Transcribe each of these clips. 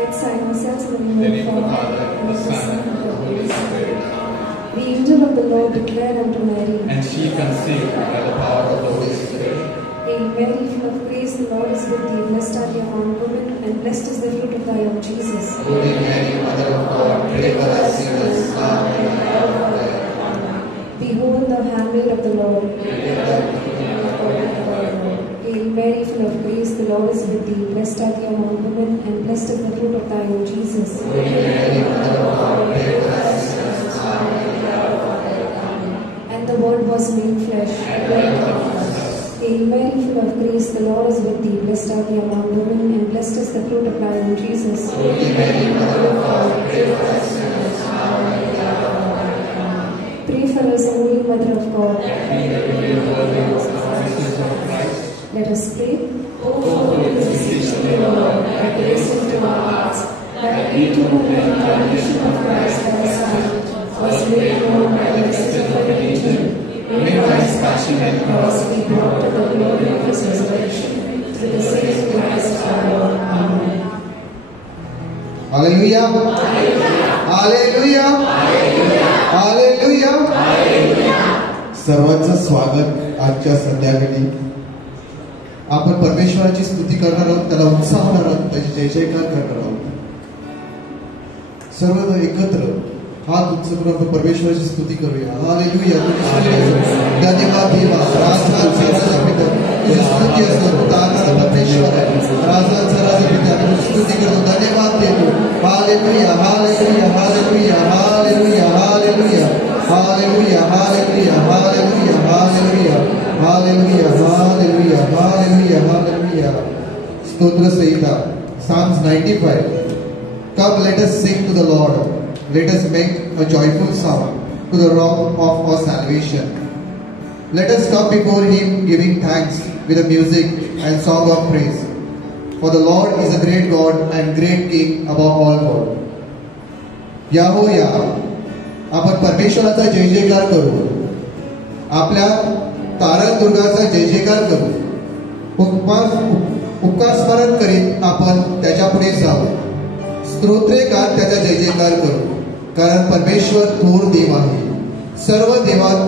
Let's sign ourselves in the name of the Father, and of the Son, and of the Holy Spirit. The angel of the Lord declared unto Mary, and she conceived by the power of the Holy Spirit. Hail Mary, full of grace, the Lord is with thee. Blessed art thou among women, and blessed is the fruit of thy womb, Jesus. Holy Mary, Mother of God, pray for us sinners, now and at the hour of our death. Behold the handmaid of the Lord. Hail Mary, full of grace, the Lord is with thee. Blessed art thou among women, and blessed is the fruit of thy womb, Jesus. Holy Mary, Mother of God, pray for us sinners, now and at the hour of our death. And the Word was made flesh. Hail Mary, full of grace, the Lord is with thee. Blessed art thou among women, and blessed is the fruit of thy womb, Jesus. Holy Mary, Mother of God, pray for us sinners, now and at the hour of our death. Pray for us, Holy Mother of God. Let us pray. O Holy Physician, Lord, have grace into our hearts, that we too who in the incarnation of Christ thy Son was made known by the message of the religion, may by his passion and cross be brought to the glory of his resurrection, through the same Christ our Lord. Amen. Hallelujah. Hallelujah. Hallelujah. सर्वांचं स्वागत आजच्या संध्याकाळी. आपण परमेश्वराची स्तुती करणार आहोत, त्याला उत्साहणार आहोत, त्याची जय जयकार करणार आहोत. सर्वजण एकत्र हात उंच करून आपण परमेश्वराची स्तुती करूया. हालेलुया. धन्यवाद देवा. राजाचा राजा पिता, तुझी स्तुती असो. तारणारा परमेश्वर आहे. राजाचा राजा पिता, तुझी स्तुती करतो. धन्यवाद देतो. Hallelujah. Hallelujah. Hallelujah. Hallelujah. Hallelujah. Hallelujah. Hallelujah. Hallelujah. Hallelujah. Hallelujah, hallelujah, hallelujah, hallelujah. Stotra Sahita, Psalms 95. Come, let us sing to the Lord. Let us make a joyful sound to the rock of our salvation. Let us come before Him giving thanks with a music and song of praise. For the Lord is a great God and great King above all God. Yahoyah, आपण परमेश्वराचा जय जयकार करू. आपल्या तारण दुर्गाचा जय जयकार करू. उपकार स्मरण करीत आपण त्याच्या पुढे जाऊ. स्तोत्रे गात त्याचा जय जयकार करू. कारण परमेश्वर थोर देव आहे. सर्व देवात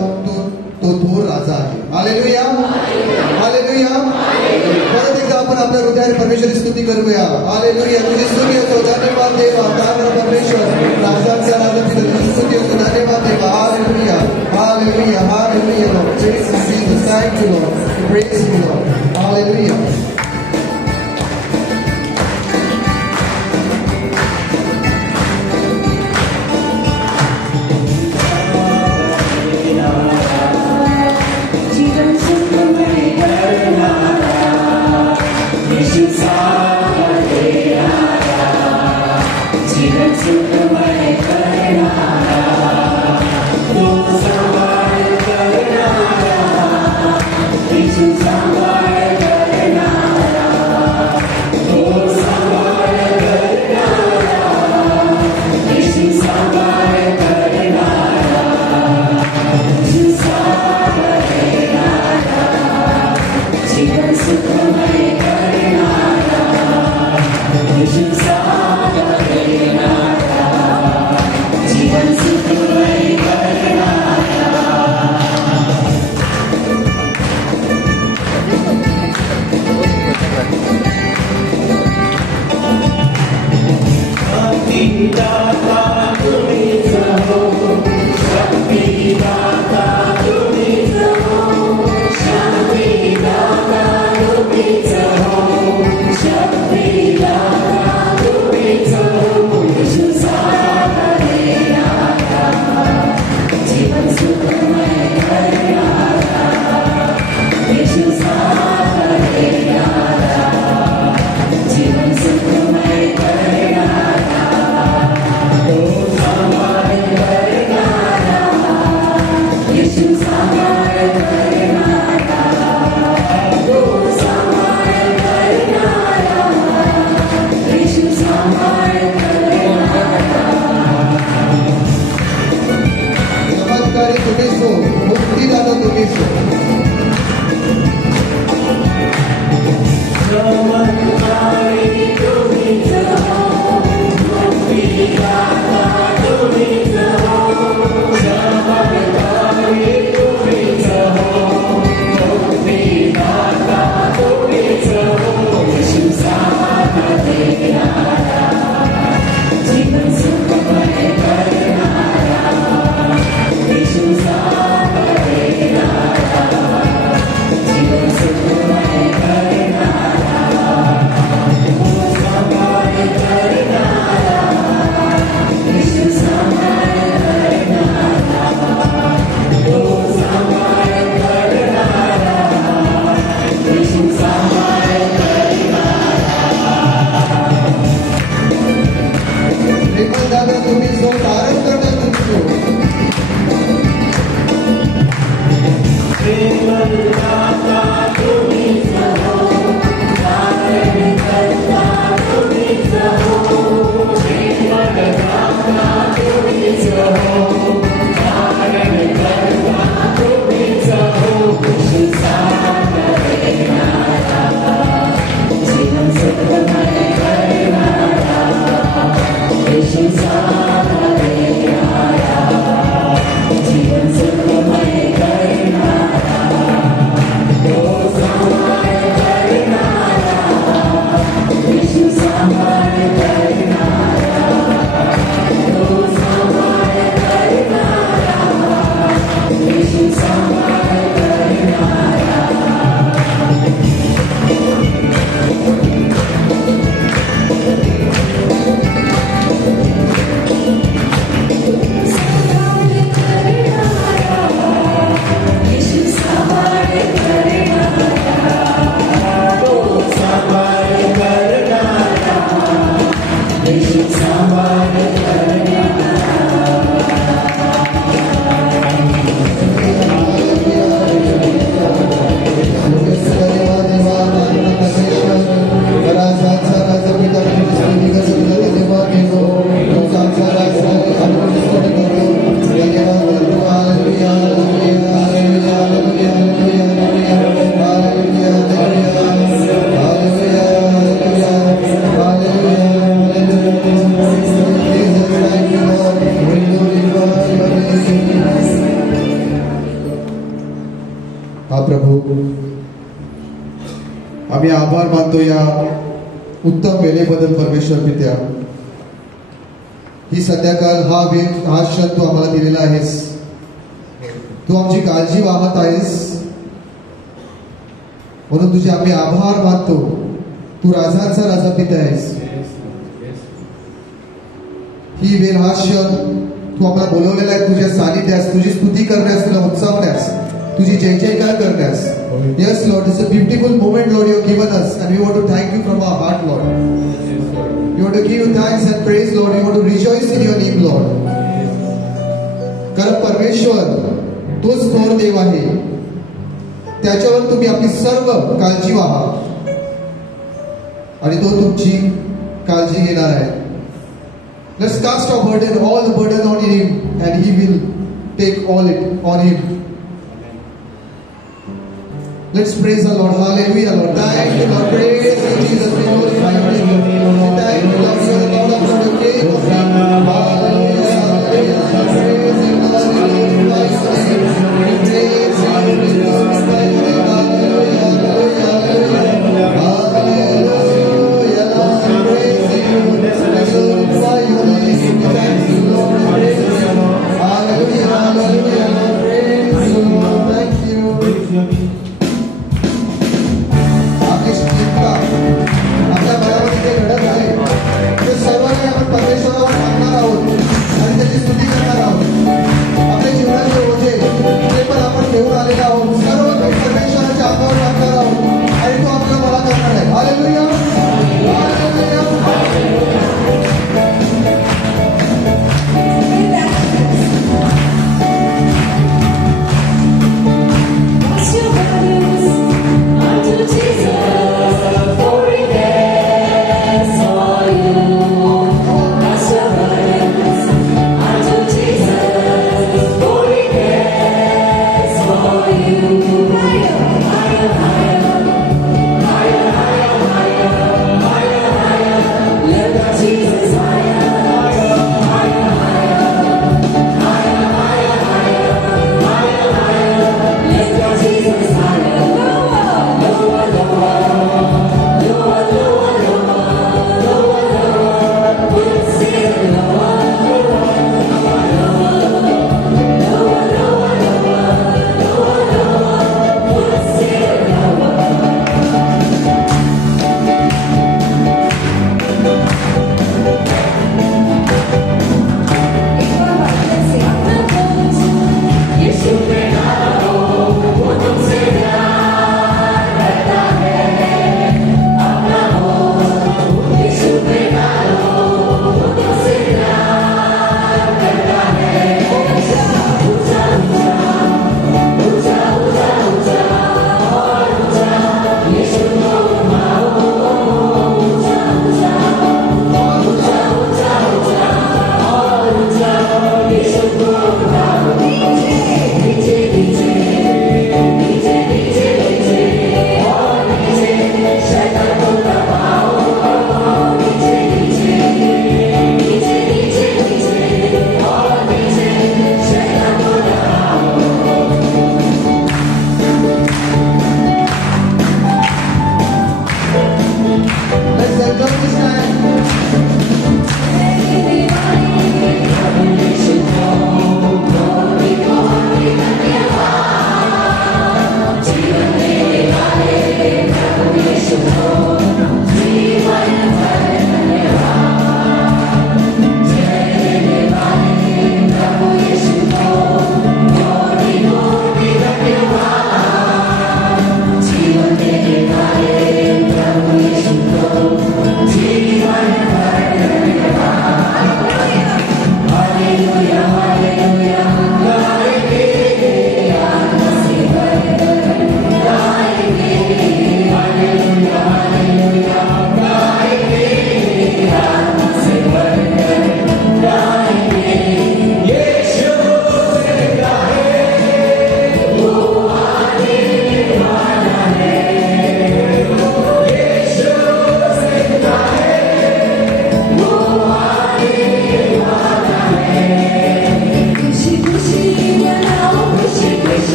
तो थोर राजा आहे. हालेलुया. हालेलुया. परत एकदा आपण आपल्या हृदयाने परमेश्वराची स्तुती करूया. हालेलुया. तुझी स्तुती असो. धन्यवाद देवा. तारण परमेश्वर राजाचा राजा पिता, तुझी स्तुती असो. धन्यवाद देवा. Hallelujah. Hallelujah, hallelujah, Lord. Praise you, Jesus. Thank you, Lord. Praise you, Lord. Hallelujah. मानतो या उत्तम वेळेबद्दल परमेश्वर पित्या. ही संध्याकाळ हा वेळ हा क्षण तू आम्हाला दिलेला आहेस. तू आमची काळजी वाहत आहेस म्हणून तुझे आम्ही आभार मानतो. तू राजांचा राजा पिता आहेस. ही वेळ हा क्षण तू आम्हाला बोलवलेला आहे तुझ्या सानिध्यास, तुझी स्तुती करण्यास, तुला उत्सावण्यास, तुझी जय जयकार करण्यास. Yes, Lord, it's a beautiful moment, Lord, you have given us, and we want to thank you from our heart, Lord. We want to give you thanks and praise, Lord. We want to rejoice in your name, Lord. कारण परमेश्वर तोच थोर देव आहे. त्याच्यावर तुम्ही आपली सर्व काळजी व्हा आणि तो तुमची काळजी घेणार आहे. Let's cast our burden, all the burden on him, and he will take all it on him. Let's praise the Lord. Hallelujah, Lord. Thank you, Lord. Praise you, Jesus. We glorify your name. Thank you, Lord. You are the Lord of Lords, the King of Kings. Hallelujah, hallelujah. Praise you, Lord. We glorify your name. We praise you. We glorify your name. Hallelujah, hallelujah, hallelujah. Hallelujah, Lord. We praise you. We glorify your name. We thank you, Lord. We praise you. Hallelujah, hallelujah, Lord. Praise you, Lord. Thank you.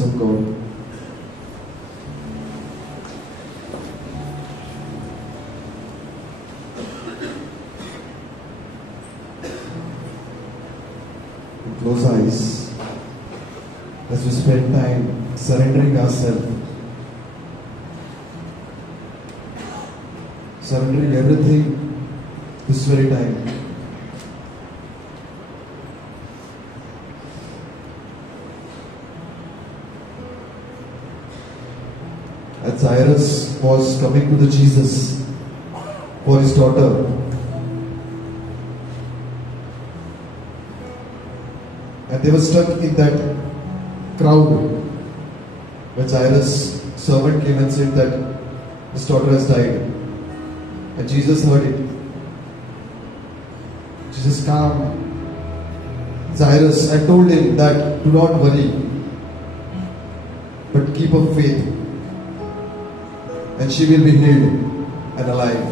presence of God. Close eyes as we spend time surrendering ourselves, surrendering everything this very time. As Jairus was coming to the Jesus for his daughter, and they were stuck in that crowd, where Jairus' servant came and said that his daughter has died. And Jesus heard it. Jesus calmed Jairus and told him that do not worry, but keep up faith, and she will be healed and alive.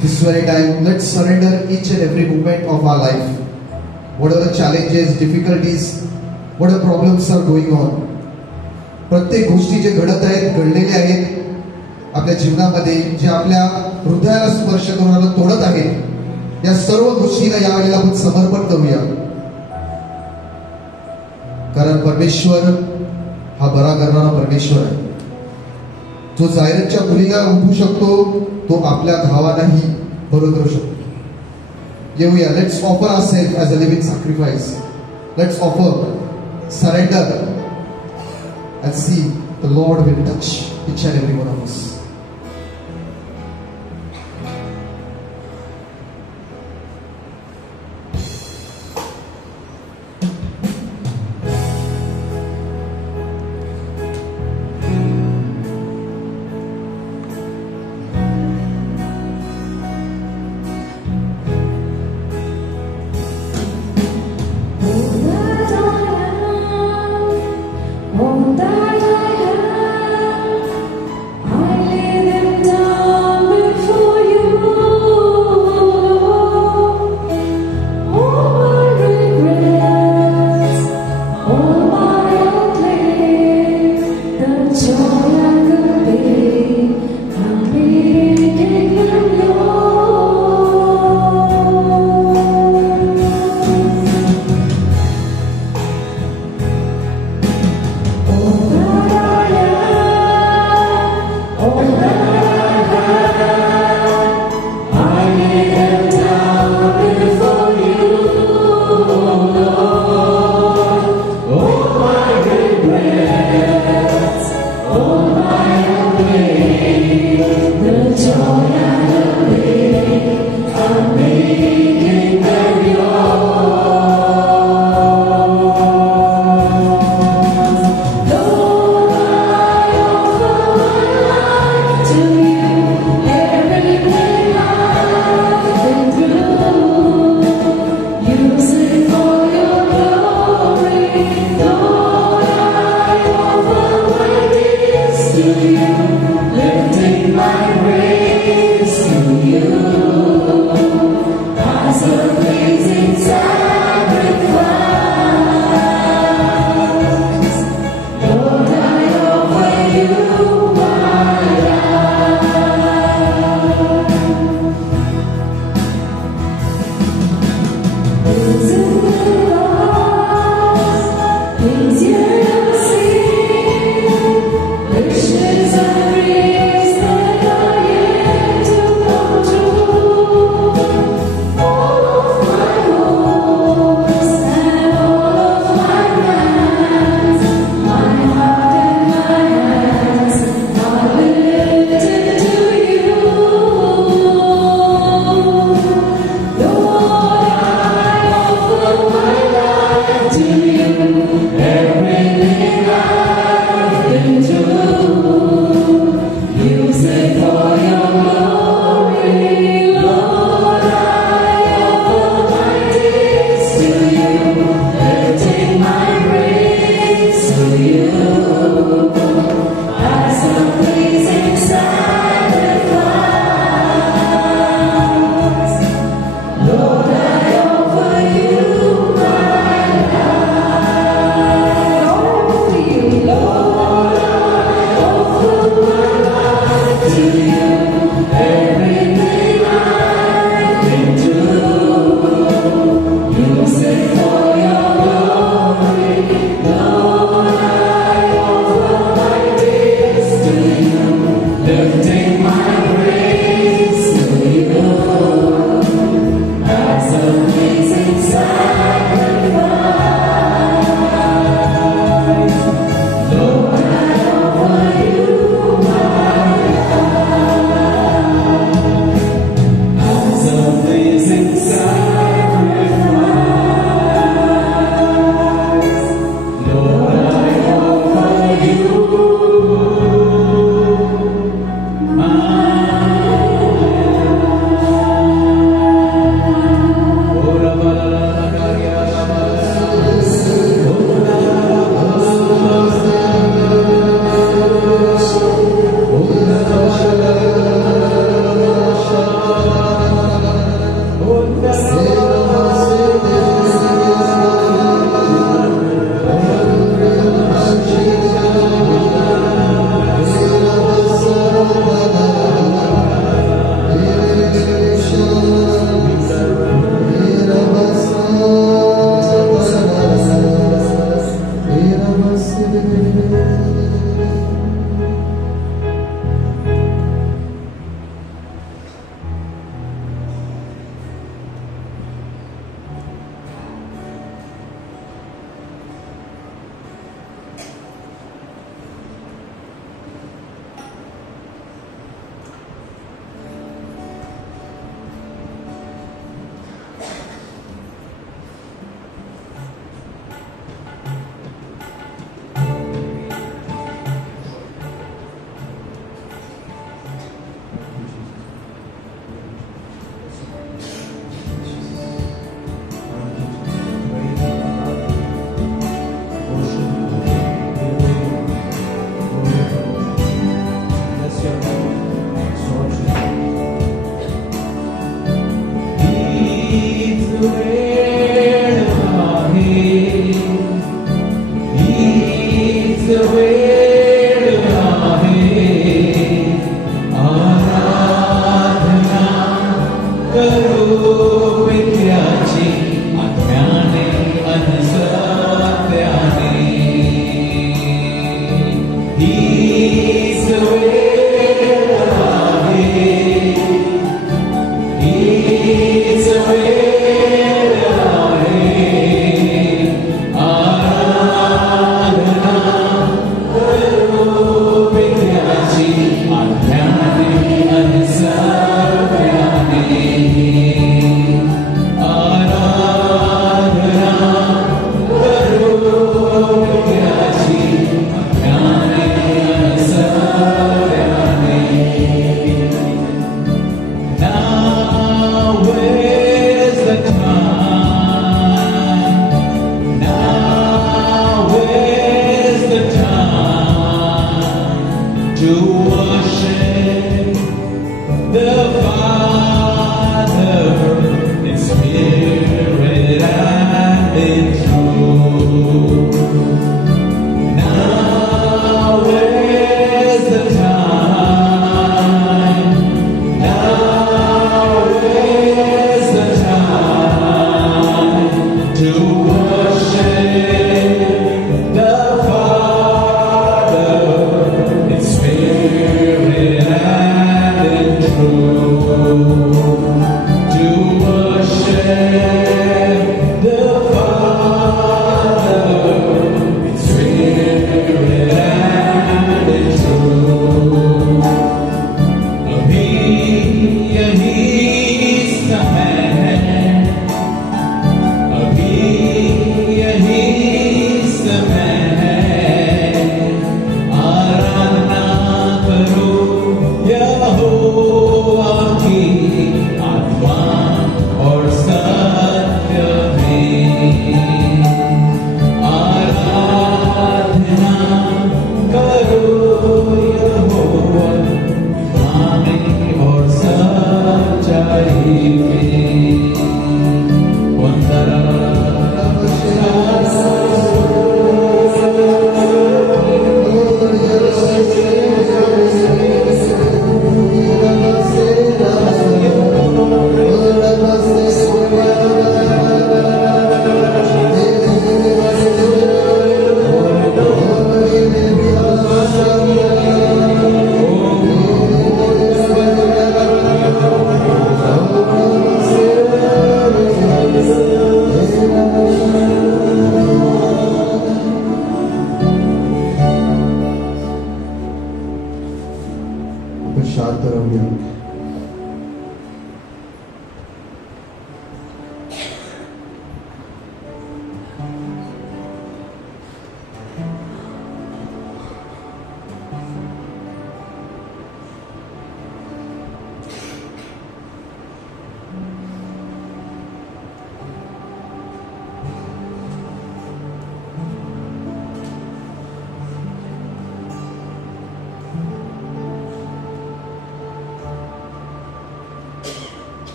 This very time, let's surrender each and every moment of our life. Whatever challenges, difficulties, whatever problems are going on, प्रत्येक गोष्टी जे घडत आहेत, घडलेले आहेत आपल्या जीवनामध्ये, जे आपल्या हृदयाला स्पर्श करून तोडत आहेत, या सर्व गोष्टींना यावेळेला आपण समर्पण करूया. कारण परमेश्वर हा बरा करणारा परमेश्वर आहे. जो जायरसच्या मुलीला उठू शकतो, तो आपल्या घावालाही बरं करू शकतो. येऊया, let's offer ourselves as a living sacrifice. Let's offer, surrender, and see the Lord will touch each and every one of us.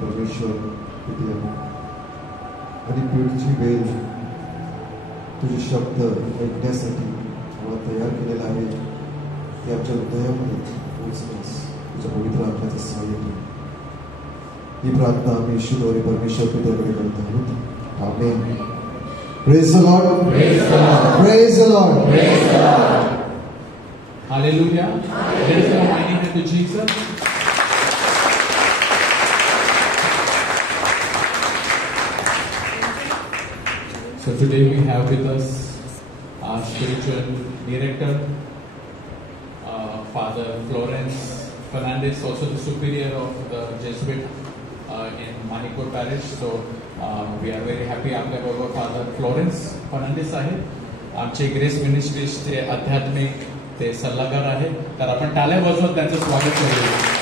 परमेश्वर किती आहे आणि पीठची वेळ तुझे शब्द ऐकण्यासाठी आम्हाला तयार केलेला आहे ते आमच्या हृदयामध्ये पोहोचण्यास तुझ्या पवित्र आत्म्याचं सहाय्य घे. ही प्रार्थना आम्ही येशूद्वारे परमेश्वर पित्याकडे करत आहोत. आमेन. Praise the Lord. Praise the Lord. Praise the Lord. Praise the Lord. Hallelujah. Let's go mighty hand to Jesus. So today we have with us our spiritual director, Father Florence Fernandez, also the superior of the Jesuit in Manipur Parish. So we are very happy आपल्या बरोबर father Florence Fernandes आहेत. आमचे grace मिनिस्ट्रीजचे आध्यात्मिक ते सल्लागार आहेत. तर आपण टाळ्या वाजवत त्यांचं स्वागत करूया.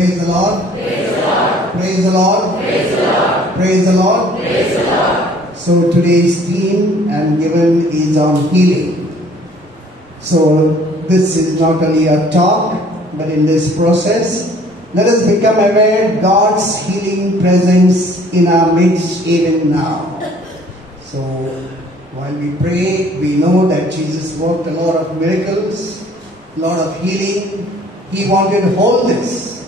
Praise the Lord. Praise the Lord. Praise the Lord. Praise the Lord. Praise the Lord. Praise the Lord. So today's theme and given is on healing. So this is not only a talk, but in this process, let us become aware God's healing presence in our midst even now. So while we pray, we know that Jesus worked a lot of miracles, a lot of healing. He wanted wholeness.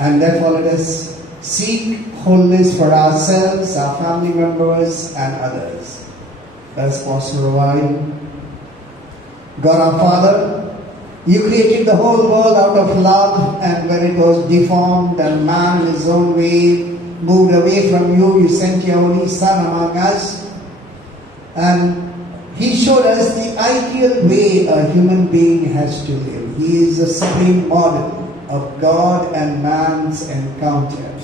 And therefore let us seek wholeness for ourselves, our family members and others. Let us pause for a while. God our Father, you created the whole world out of love, and when it was deformed and man in his own way moved away from you, you sent your only Son among us, and He showed us the ideal way a human being has to live. He is the supreme model of God and man's encounter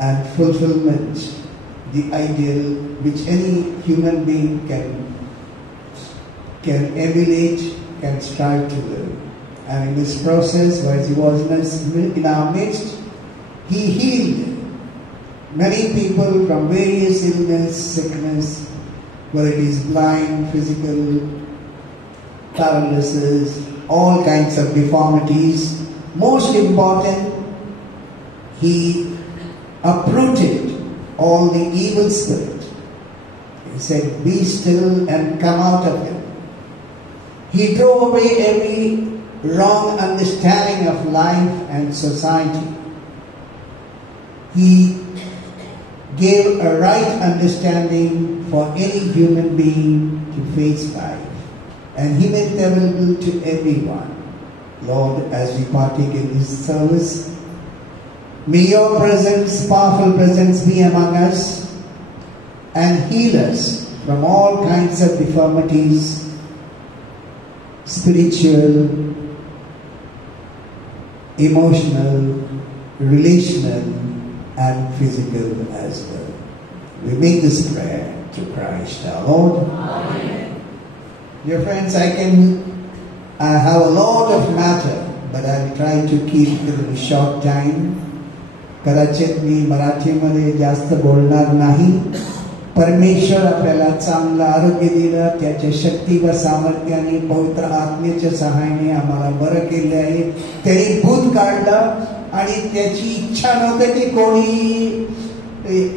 and fulfillment, the ideal which any human being can emulate, can strive to live. And in this process, while He was in our midst, He healed many people from various illness, sickness, whether it is blind, physical, paralysis, all kinds of deformities. Most important, He uprooted all the evil spirit. He said, be still and come out of him. He drove away every wrong understanding of life and society. He gave a right understanding for any human being to face life, and He made it available to everyone. Lord, as we partake in this service, may your presence, powerful presence, be among us and heal us from all kinds of deformities, spiritual, emotional, relational, and physical as well. We make this prayer to Christ our Lord. Amen. Dear friends, I have a lot of matter, but I'll try to keep it in a short time. कदाचित मी मराठीमध्ये जास्त बोलणार नाही. परमेश्वर आपल्याला चांगलं आरोग्य दिलं, त्याच्या शक्ती व सामर्थ्याने पवित्र आत्मेच्या सहाय्याने आम्हाला बरं केले आहे. त्याने भूत काढलं आणि त्याची इच्छा नव्हती की कोणी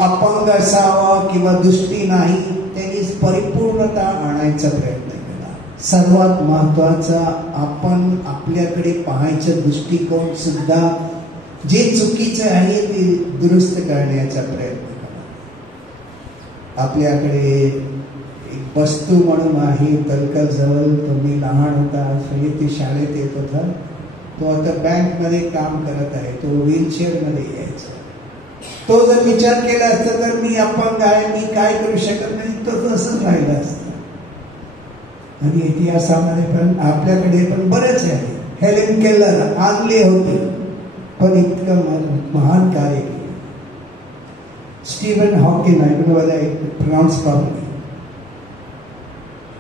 अपंग असावं किंवा दृष्टी नाही. त्यांनी परिपूर्णता आणायचा प्रयत्न केला. सर्वात महत्वाचा, आपण आपल्याकडे पाहायचं दृष्टिकोन सुद्धा जे चुकीचं आहे ते दुरुस्त करण्याचा प्रयत्न करा. आपल्याकडे एक वस्तू म्हणून आहे तलकर जवळ. तुम्ही लहान होता ते शाळेत येत होता, तो आता बँकमध्ये काम करत आहे. तो व्हीलचेअरमध्ये यायचा. तो जर विचार केला असता तर मी अपंग आहे, मी काय करू शकत नाही, तो तसंच राहिला असता. आणि इतिहासामध्ये पण आपल्याकडे पण बरेच आहे. हेलेन केलर आणले होते पण इतकं महान कार्य केलं. Steven Hawking, I don't know whether I pronounce properly,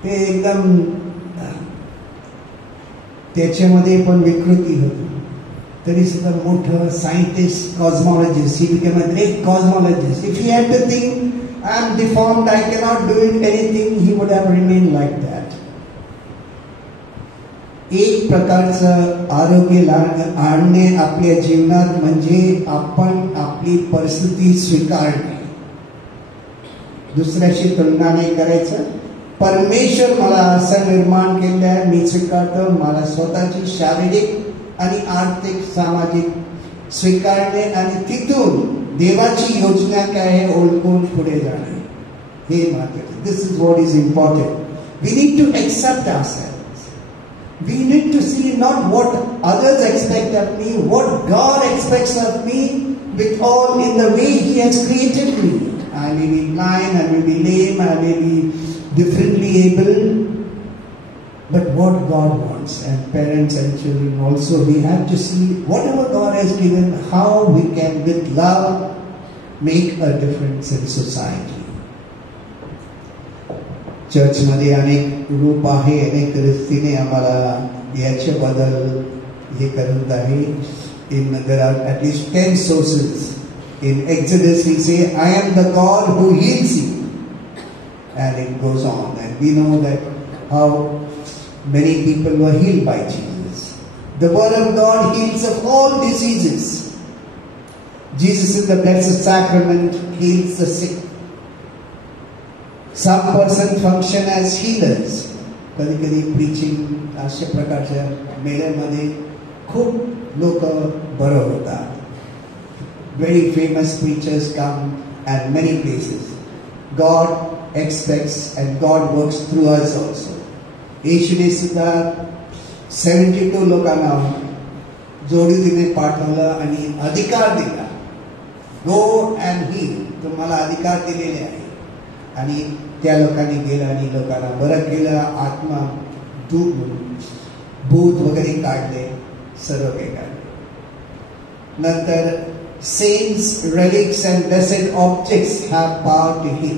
ते एकदम त्याच्यामध्ये पण विकृती होती, तरी सुद्धा मोठं scientist, cosmologist. He became a great cosmologist. If he had to think I am deformed, I cannot do it anything, he would have remain like that. एक प्रकारचं आरोग्य आणणे आपल्या जीवनात म्हणजे आपण आपली परिस्थिती स्वीकारणे, दुसऱ्याशी तुलना नाही करायचं. परमेश्वर मला असं निर्माण केलं आहे, मी स्वीकारतो. मला स्वतःची शारीरिक आणि आर्थिक, सामाजिक स्वीकारणे आणि तिथून देवाची योजना काय आहे ओळखून पुढे जाणे, हे महत्त्वाचे. This is what is important. We need to accept ourselves. We need to see not what others expect of me, what God expects of me, with all in the way He has created me. I may be blind, I may be lame, I may be differently able, but what God wants. And parents and children also, we have to see whatever God has given, how we can with love make a difference in society. चर्चमध्ये अनेक रूप आहे, अनेक रीतीने आम्हाला याच्याबद्दल हे करत आहे. There are at least 10 sources. In Exodus he say, I am the God who heals you. And it goes on. And we know that how many people were healed by Jesus. The word of God heals of all diseases. Jesus in the Blessed Sacrament heals the sick. Some person function as healers. कधी कधी preaching अशा प्रकारच्या मेळ्यामध्ये खूप लोक बरं होतात. Very famous preachers come at many places. God expects and God works through us also. येशूने सुद्धा 72 लोकांना जोडीने पाठवलं आणि अधिकार दिला. Go and heal. तुम्हाला अधिकार दिलेले आहे. आणि त्या लोकांनी गेलं आणि लोकांना बरं केलं. आत्मा भूत वगैरे काढले, सर्व काही काढले. नंतर saints, relics and blessed objects have power to heal.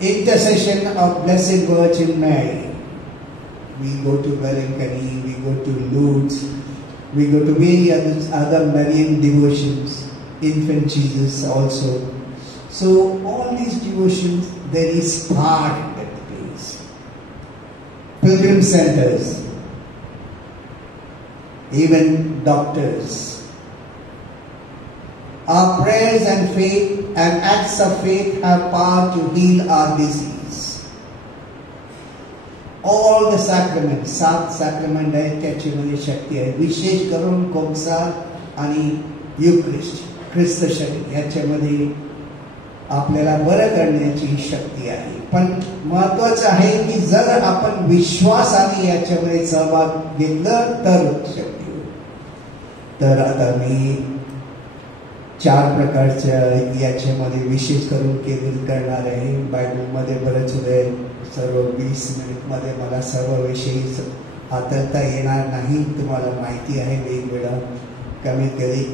Intercession of Blessed Virgin Mary. We go to Velankani, we go to Lourdes, we go to many other Marian devotions, Infant Jesus also. So all these devotions, there is power in that place. Pilgrim centers, even doctors. Our prayers and faith and acts of faith have power to heal our disease. All the sacraments, 7 sacrament आहेत त्याच्यामध्ये शक्ती आहे. विशेष करून कोंसार आणि युक्रिस्ट, ख्रिस्त शरीर याच्यामध्ये आपल्याला बरं करण्याची शक्ती आहे. पण महत्वाचं आहे की जर आपण विश्वासाने याच्यामध्ये सहभाग घेतलं तर शक्ती होईल. तर आता मी 4 प्रकारच्या याच्यामध्ये विशेष करून केंद्रित करणार आहे. बायबलमध्ये बरेच वेळ सर्व 20 मिनिटमध्ये मला सर्व विषयी हाताळता येणार नाही. तुम्हाला माहिती आहे वेगवेगळा कमीत कमी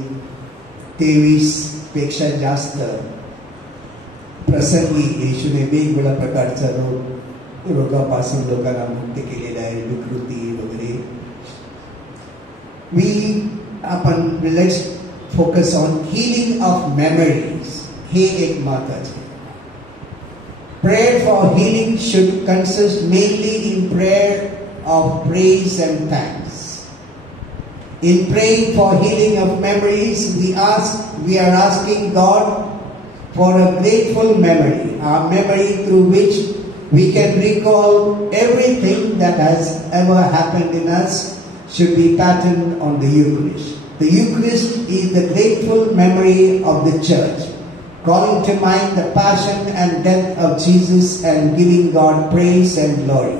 23 पेक्षा जास्त प्रसंगी येशूने वेगवेगळ्या प्रकारचा रोगापासून लोकांना मुक्त केलेला आहे, विकृती वगैरे. आपण let's focus on healing of memories. हे एक महत्वाचे. Prayer for healing should consist mainly in prayer of praise and thanks. In praying for healing of memories, we are asking God for a grateful memory, our memory through which we can recall everything that has ever happened in us should be patterned on the Eucharist. The Eucharist is the grateful memory of the Church, calling to mind the passion and death of Jesus and giving God praise and glory.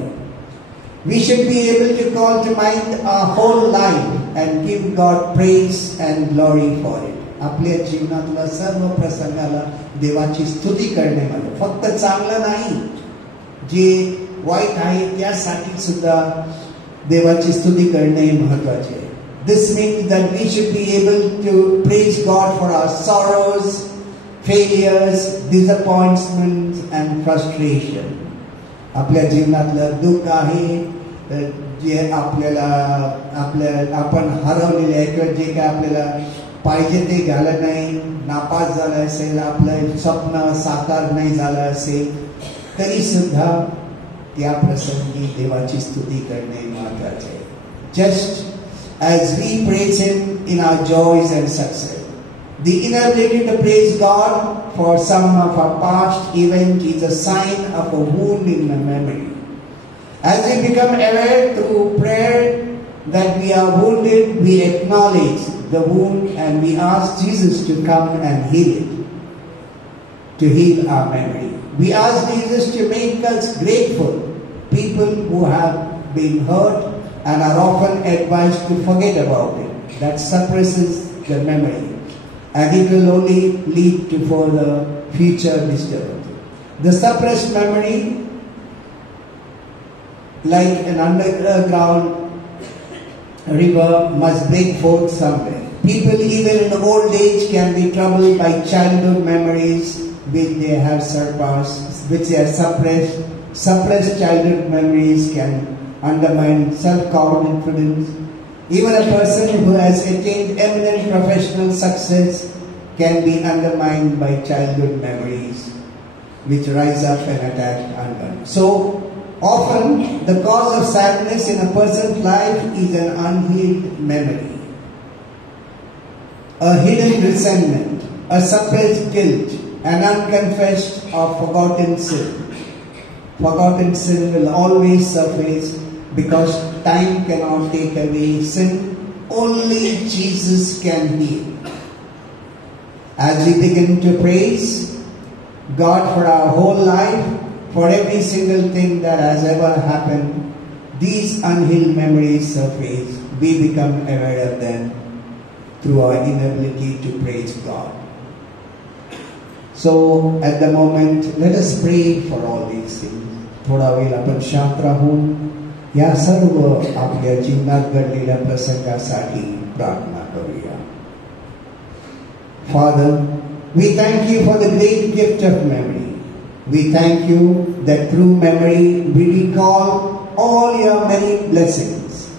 We should be able to call to mind our whole life and give God praise and glory for it. आपल्या जीवनातल्या सर्व प्रसंगाला देवाची स्तुती करण्यामध्ये फक्त चांगलं नाही, जे white आहे त्यासाठी सुद्धा देवाची स्तुती करणे महत्त्वाचे आहे. This means that we should be able to praise God for our sorrows, failures, disappointments and frustration. आपल्या जीवनातलं दुःख आहे जे आपण हरवलेले आहे किंवा जे काय आपल्याला पाहिजे ते झालं नाही, नापास झालं असेल, आपलं स्वप्न साकार नाही झालं असेल, तरी सुद्धा त्या प्रसंगी देवाची स्तुती करणे महत्त्वाचे आहे. Just as we praise Him in our joys and success, the inability to praise God for some of our past event is a sign of a wound in the memory. As we become aware through prayer that we are wounded, we acknowledge the wound and we ask Jesus to come and heal it, to heal our memory. We ask Jesus to make us grateful. People who have been hurt and are often advised to forget about it. That suppresses the memory, and it will only lead to further future disturbance. The suppressed memory, like an underground river, must break forth somewhere. People even in old age can be troubled by childhood memories which they have suppressed. Suppressed childhood memories can undermine self-confidence. Even a person who has attained eminent professional success can be undermined by childhood memories which rise up and attack anger. So often the cause of sadness in a person's life is an unhealed memory, a hidden resentment, a suppressed guilt, an unconfessed or forgotten sin. Forgotten sin will always surface because time cannot take away sin. Only Jesus can heal. As we begin to praise God for our whole life, for every single thing that has ever happened, these unhealed memories surface. We become aware of them through our inability to praise God. So at the moment, let us pray for all these things. थोडा वेळ आपण शांत राहून या सर्व आपल्या जीवनात घडलेल्या प्रसंगासाठी प्रार्थना करूया. Father, we thank you for the great gift of memory. We thank you that through memory we recall all your many blessings.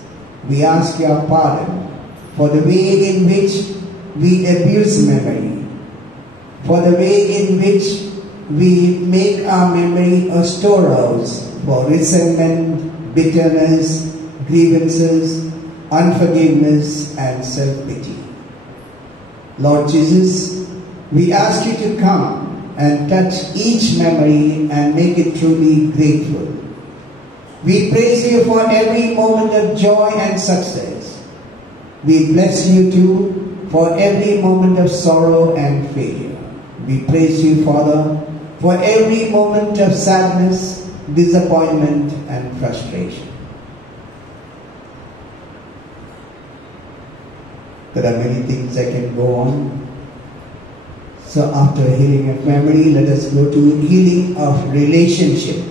We ask your pardon for the way in which we abuse memory, for the way in which we make our memory a storehouse for resentment, bitterness, grievances, unforgiveness, and self-pity. Lord Jesus, we ask you to come and touch each memory and make it truly grateful. We praise you for every moment of joy and success. We bless you too for every moment of sorrow and failure. We praise you, Father, for every moment of sadness, disappointment, and frustration. There are many things I can go on. So after healing of memory, let us go to healing of relationship.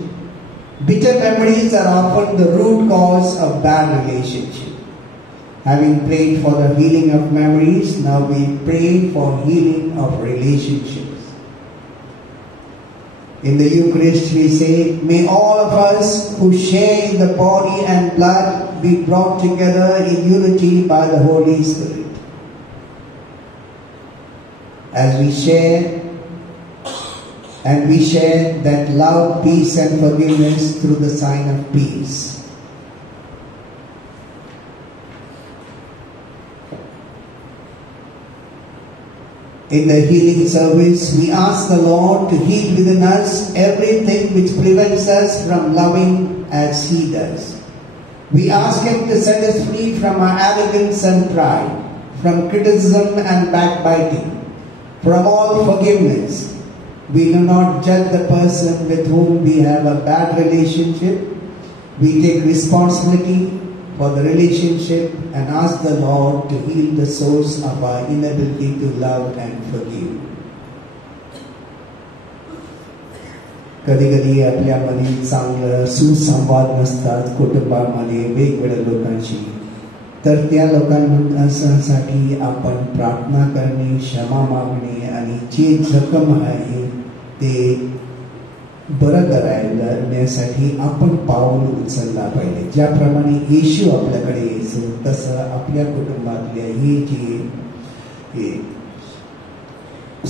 Bitter memories are often the root cause of bad relationship. Having prayed for the healing of memories, now we pray for healing of relationships. In the Eucharist we say, may all of us who share in the body and blood be brought together in unity by the Holy Spirit. As we share, and we share that love, peace and forgiveness through the sign of peace. In the healing service, we ask the Lord to heal within us everything which prevents us from loving as He does. We ask Him to set us free from our arrogance and pride, from criticism and backbiting, from all forgiveness. We do not judge the person with whom we have a bad relationship. We take responsibility for the relationship and ask the Lord to heal the source of our inability to love and forgive. कधी-कधी आपल्यामध्ये चांगलं सुसंवाद नसतात कुटुंबामध्ये वेगवेगळ्या लोकांशी, तर त्या लोकांसाठी आपण प्रार्थना करणे, क्षमा मागणे आणि जे जखम आहे ते बरं करण्यासाठी आपण पाऊल उचलला पाहिजे. ज्याप्रमाणे येशू आपल्याकडे यायचं तसं आपल्या कुटुंबातल्या हे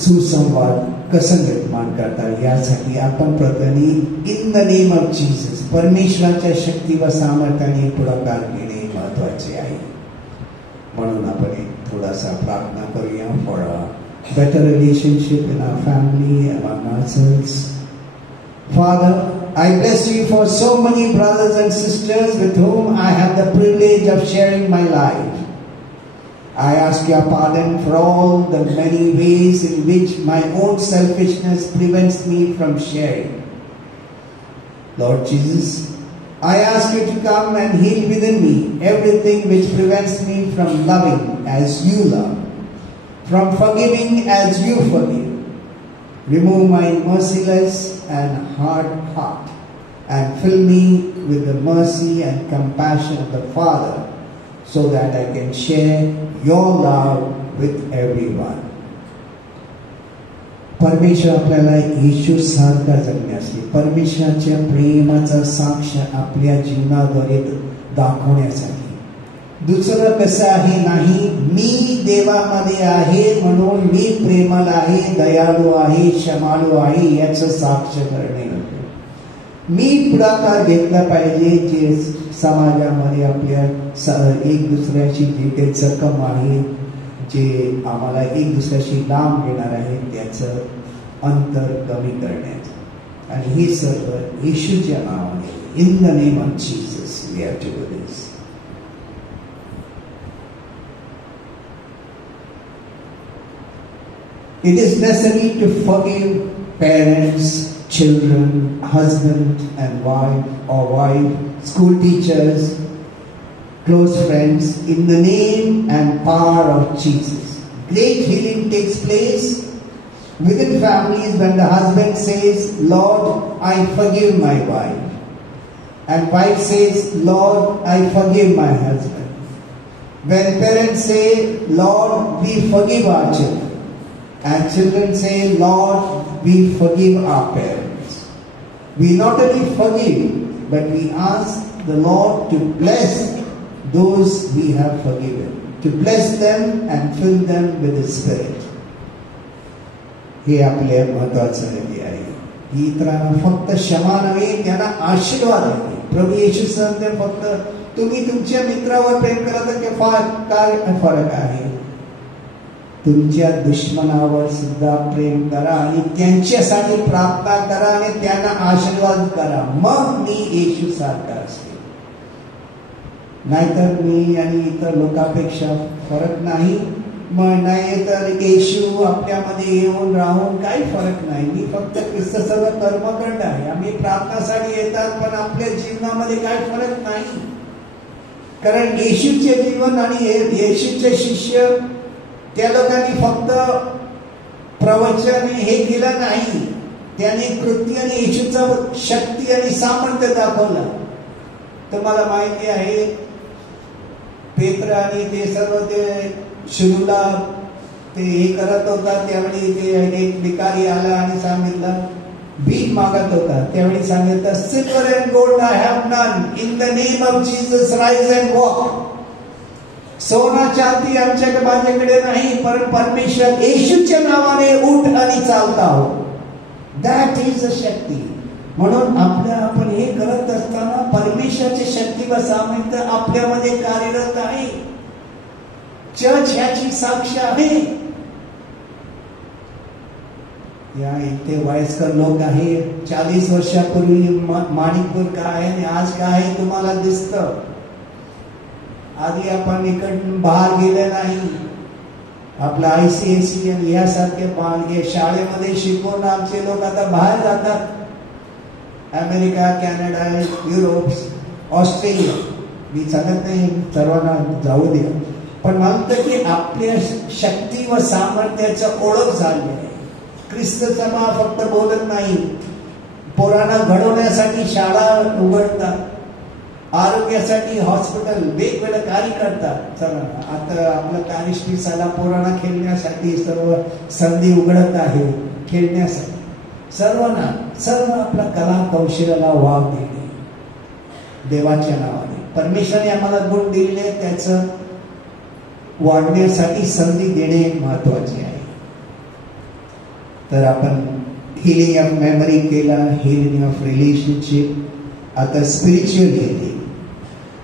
सुसंवाद कसं निर्माण करतात यासाठी आपण प्रथमी इन द नेम ऑफ जीसस परमेश्वराच्या शक्ती व सामर्थ्याने पुढाकार घेणे महत्वाचे आहे. म्हणून आपण थोडासा प्रार्थना करूया for a better relationship in our family, among ourselves. Father, I bless you for so many brothers and sisters with whom I have the privilege of sharing my life. I ask your pardon for all the many ways in which my own selfishness prevents me from sharing. Lord Jesus, I ask you to come and heal within me everything which prevents me from loving as you love, from forgiving as you forgive. Remove my merciless and hard heart and fill me with the mercy and compassion of the Father so that I can share your love with everyone. परमेश्वर आपल्याला येशू सारखा जगण्यासाठी, परमेश्वराच्या प्रेमाचा साक्ष आपल्या जीवनाद्वारे दाखवण्यासाठी. दुसरं कसं आहे, नाही मी देवामध्ये आहे म्हणून मी प्रेमळ आहे, दयाळू आहे, क्षमाळू आहे याचं साक्ष करणे. मी पुढाकार घेतला पाहिजे जे समाजामध्ये आपल्या एक दुसऱ्याशी जे काही जखम आहे, जे आम्हाला एक दुसऱ्याशी लांब घेणार आहे त्याचं अंतर कमी करण्याचं. आणि हे सर्व येशूच्या नावाने, in the name of Jesus we have to do this. It is necessary to forgive parents, children, husband and wife or wife, school teachers, close friends in the name and power of Jesus. Great healing takes place within families when the husband says, Lord, I forgive my wife. And wife says, Lord, I forgive my husband. When parents say, Lord, we forgive our children. And children say, Lord, we forgive our parents. We not only forgive, but we ask the Lord to bless those we have forgiven, to bless them and fill them with His Spirit. हे आपल्या महत्वाचं आहे. इतरांना फक्त क्षमा नव्हे, त्यांना आशीर्वाद आहे. प्रभू येशू सांगते फक्त तुम्ही तुमच्या मित्रावर प्रेम करा तर काय फरक आहे. तुमच्या दुश्मनावर सुद्धा प्रेम करा आणि त्यांच्यासाठी प्रार्थना करा आणि त्यांना आशीर्वाद करा, मग मी येशू सारखा असेल. नाहीतर मी आणि इतर लोकांपेक्षा फरक नाही. मग नाही तर येशू आपल्यामध्ये येऊन राहून काही फरक नाही. मी फक्त ख्रिस्त सर्व कर्मकांड आहे. आम्ही प्रार्थनासाठी येतात पण आपल्या जीवनामध्ये काही फरक नाही. कारण येशूचे जीवन आणि येशूचे शिष्य त्या लोकांनी फक्त प्रवचन हे केलं नाही, त्याने कृती आणि येशूचा शक्ती आणि सामर्थ्य दाखवलं. तुम्हाला माहिती आहे पेत्र आणि ते सर्व ते शुरूला ते हे करत होता, त्यावेळी ते एक भिकारी आला आणि सांगितलं, भीक मागत होता, त्यावेळी सांगितलं, silver and gold I have none, in the name of Jesus rise and walk. सोना चांदी आमच्याकडे माझ्याकडे नाही, पण परमेश्वर येशूच्या नावाने उठ आणि चालता हो. दॅट इज अ शक्ती. म्हणून आपण हे करत असताना परमेश्वराची शक्ती व सामर्थ्य आपल्यामध्ये कार्यरत आहे. चर्च ह्याची साक्ष आहे. या इथे वयस्कर लोक आहे, 40 वर्षापूर्वी माणिकपूर काय आहे आणि आज काय आहे तुम्हाला दिसतं. आधी आपण इकडून बाहेर गेले नाही. आपला ICSE आणि यासारखे शाळेमध्ये शिकवून आमचे लोक आता बाहेर जातात. America, Canada, Europe, Australia. मी सांगत नाही सर्वांना जाऊ द्या, पण म्हणतो की आपल्या शक्ती व सामर्थ्याचं ओळख झाली आहे. ख्रिस्त सभा फक्त बोलत नाही, पोरांना घडवण्यासाठी शाळा उघडतात, आरोग्यासाठी हॉस्पिटल वेगवेगळं कार्य करतात. चला आता आपलं कार्यशाळा पोरांना खेळण्यासाठी सर्व संधी उघडत आहे, खेळण्यासाठी सर्व आपल्या कला कौशल्याला वाव देणे देवाच्या नावाने. परमेश्वराने आम्हाला गुण दिलेले, त्याचं वाढण्यासाठी संधी देणे महत्वाचे आहे. तर आपण हिलिंग ऑफ मेमरी केला, हिलिंग ऑफ रिलेशनशिप. आता spiritual healing.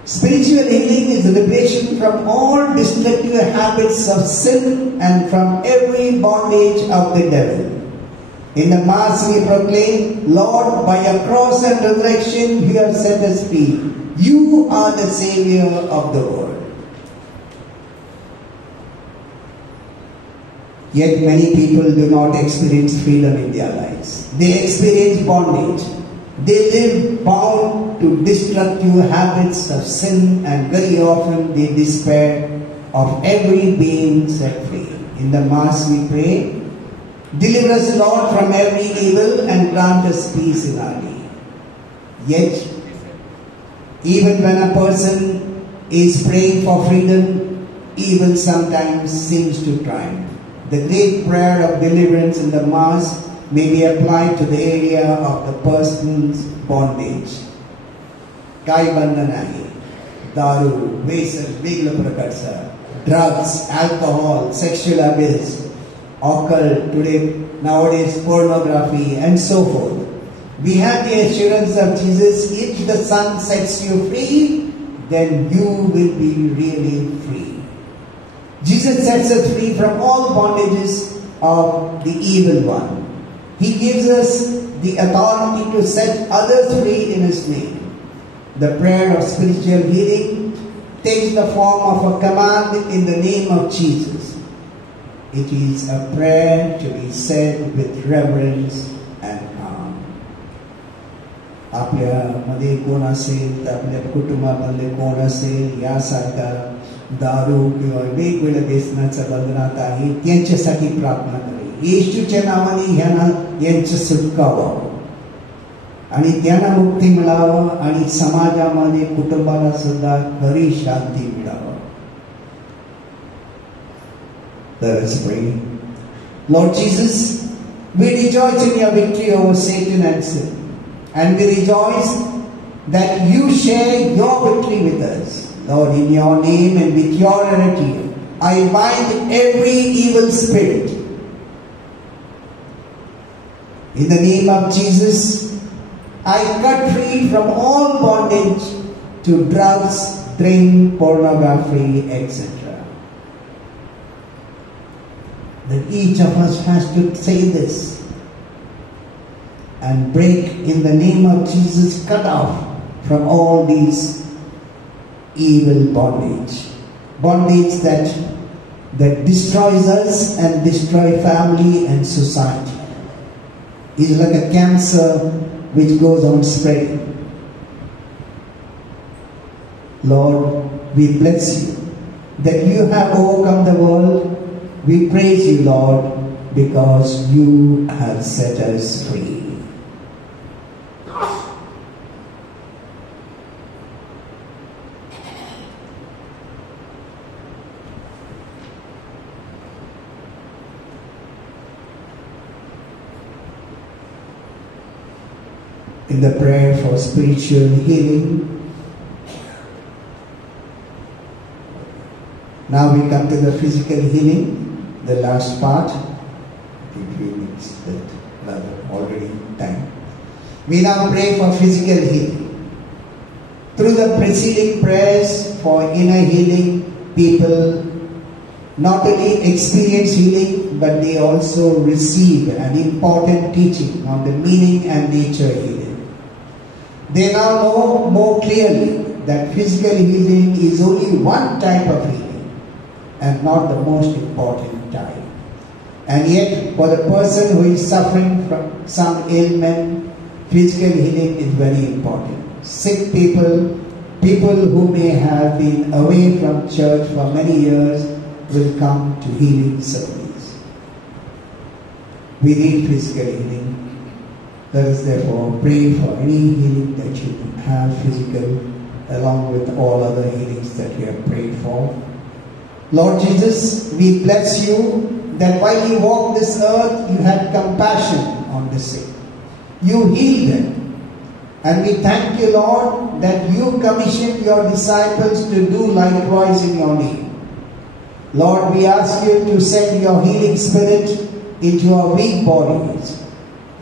Spiritual healing is liberation from all destructive habits of sin and from every bondage of the devil. In the Mass we proclaim, Lord, by your cross and resurrection you have set us free. You are the Savior of the world. Yet many people do not experience freedom in their lives. They experience bondage. They live bound to destructive habits of sin, and very often they despair of every being set free. In the Mass we pray, deliver us, Lord, from every evil and grant us peace in our day. Yet, even when a person is praying for freedom, evil sometimes seems to triumph. the great prayer of deliverance in the Mass may be applied to the area of the person's bondage. काय बंधन आहे? दारू, व्यसन, वेगळ्या प्रकारचा, drugs, alcohol, sexual abuse, occult, today, nowadays pornography and so forth. We have the assurance of Jesus, if the Son sets you free, then you will be really free. Jesus sets us free from all bondages of the evil one. He gives us the authority to set others free in His name. The prayer of spiritual healing takes the form of a command in the name of Jesus. It is a prayer to be said with reverence and calm. आपल्यामध्ये कोण असेल तर आपल्या कुटुंबामधले कोण असेल यासारखा दारू किंवा वेगवेगळ्या व्यसनाच्या बंधनात आहे त्यांच्यासाठी प्रार्थना करेल. येशूच्या नावाने यांचं सुटका व्हावं आणि त्यांना मुक्ती मिळावं आणि समाजामध्ये कुटुंबाला सुद्धा खरी शांती मिळावं. Let us pray. Lord Jesus, we rejoice in your victory over Satan and sin. And we rejoice that you share your victory with us. Lord, in your name and with your authority, I bind every evil spirit. In the name of Jesus, I cut free from all bondage to drugs, drink, pornography, etc. That each of us has to say this and break in the name of Jesus, cut off from all these evil bondage. Bondage that destroys us and destroy family and society. It is like a cancer which goes on spreading. Lord, we bless you that you have overcome the world. We praise you, Lord, because you have set us free. In the prayer for spiritual healing, now we come to the physical healing. The last part, if we mix that already time. We now pray for physical healing. Through the preceding prayers for inner healing, people not only experience healing, but they also receive an important teaching on the meaning and nature of healing. They now know more clearly that physical healing is only one type of healing and not the most important type. And yet, for the person who is suffering from some ailment, physical healing is very important. Sick people, people who may have been away from church for many years, will come to healing service. We need physical healing. Let us therefore pray for any healing that you have physical, along with all other healings that we have prayed for. Lord Jesus, we bless you that while you walked this earth, you had compassion on the sick. You healed them. And we thank you, Lord, that you commissioned your disciples to do likewise in your name. Lord, we ask you to send your healing spirit into our weak bodies.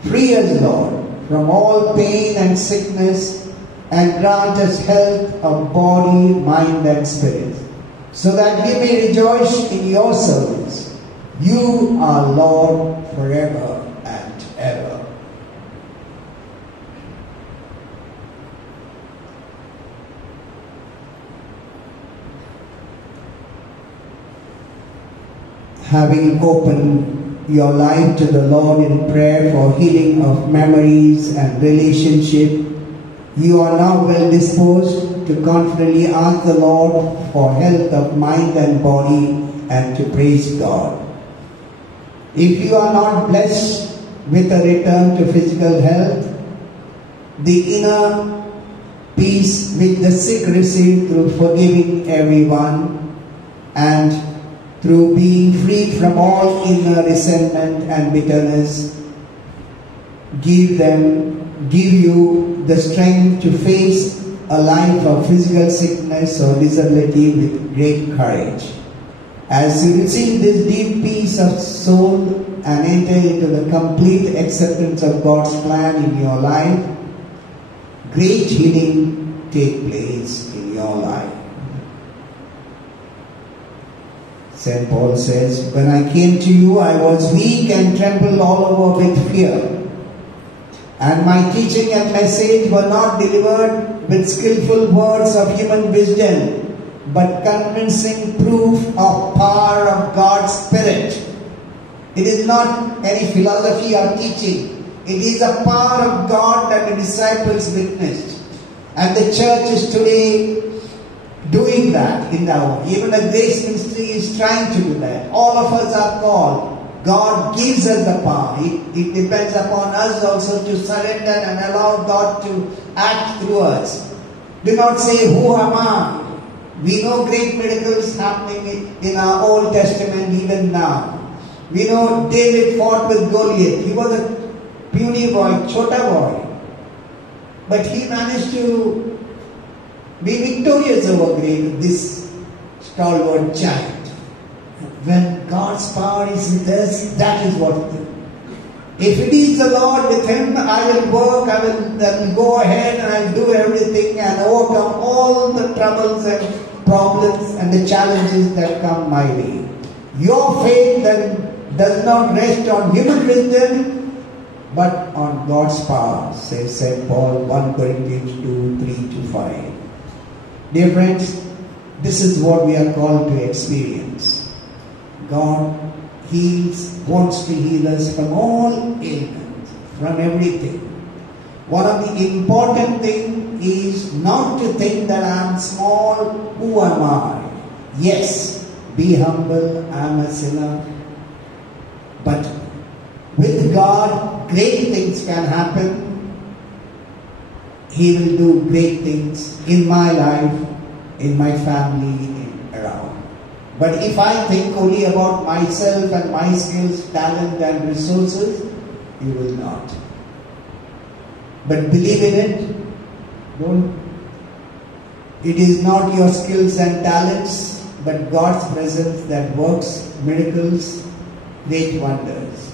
Free us, Lord, from all pain and sickness, and grant us health of body, mind, and spirit, so that we may rejoice in your service. You are Lord forever and ever. Having opened your life to the Lord in prayer for healing of memories and relationship, you are now well disposed to confidently ask the Lord for health of mind and body and to praise God. If you are not blessed with a return to physical health, the inner peace which the sick receive through forgiving everyone and through being freed from all inner resentment and bitterness, give you the strength to face a life of physical sickness or disability with great courage. As you receive this deep peace of soul and enter into the complete acceptance of God's plan in your life, great healing take place in your life. St. Paul says, when I came to you, I was weak and trembled all over with fear. And my teaching and message were not delivered with skillful words of human wisdom, but convincing proof of power of God's Spirit. It is not any philosophy or teaching. It is the power of God that the disciples witnessed. And the church is today doing that in our. Even the grace ministry is trying to do that. All of us are called. God gives us the power. It depends upon us also to surrender and allow God to act through us. Do not say, who am I? We know great miracles happening in our Old Testament even now. We know David fought with Goliath. He was a puny boy, chota boy. But he managed to be victorious over this stalwart giant. When God's power is with us, that is what we do. If it is the Lord with Him, I will work, I will go ahead and I will do everything and overcome all the troubles and problems and the challenges that come my way. Your faith then does not rest on human wisdom, but on God's power, says St. Paul, 1 Corinthians 2:3-5. Dear friends, this is what we are called to experience. God heals, wants to heal us from all ailments, from everything. One of the important things is not to think that I am small, who am I? Yes, be humble, I am a sinner. But with God, great things can happen. He will do great things in my life, in my family, around. But if I think only about myself and my skills, talent and resources, you will not. But believe in it. It is not your skills and talents, but God's presence that works miracles, great wonders.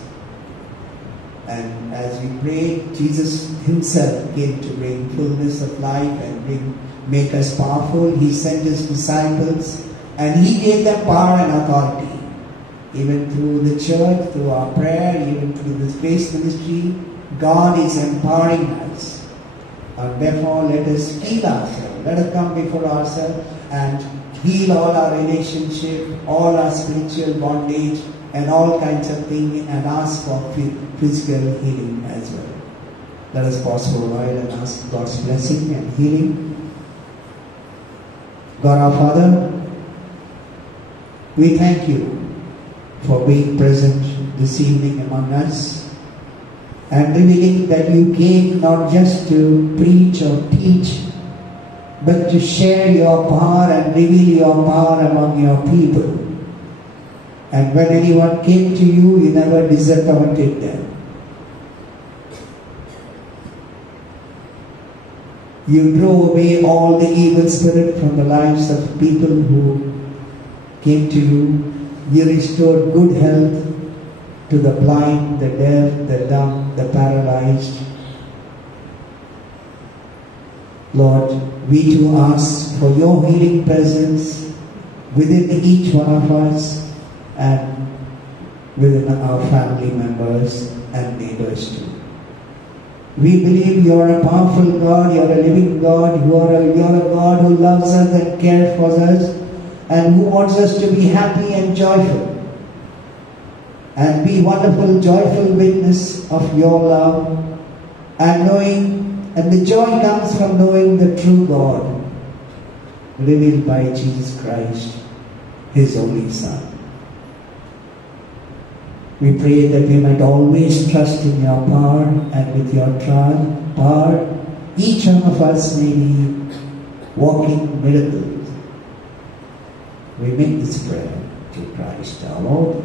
And as we pray, Jesus Himself came to bring fullness of life and make us powerful. He sent His disciples. And He gave them power and authority. Even through the church, through our prayer, even through this grace ministry, God is empowering us. And therefore, let us heal ourselves. Let us come before ourselves and heal all our relationship, all our spiritual bondage, and all kinds of things, and ask for physical healing as well. Let us pause for a while and ask God's blessing and healing. God our Father, we thank you for being present this evening among us and revealing that you came not just to preach or teach, but to share your power and reveal your power among your people. And when anyone came to you, you never disappointed them. You drove away all the evil spirit from the lives of people who came to you. You restored good health to the blind, the deaf, the dumb, the paralyzed. Lord, we too ask for your healing presence within each one of us and within our family members and neighbors too. We believe you are a powerful God, you are a living God, you are a God who loves us and cares for us, and who wants us to be happy and joyful and be wonderful, joyful witness of your love, and the joy comes from knowing the true God revealed by Jesus Christ, His only Son. We pray that we might always trust in your power, and with your power, each one of us may be walking miracles. We make this prayer to Christ our Lord.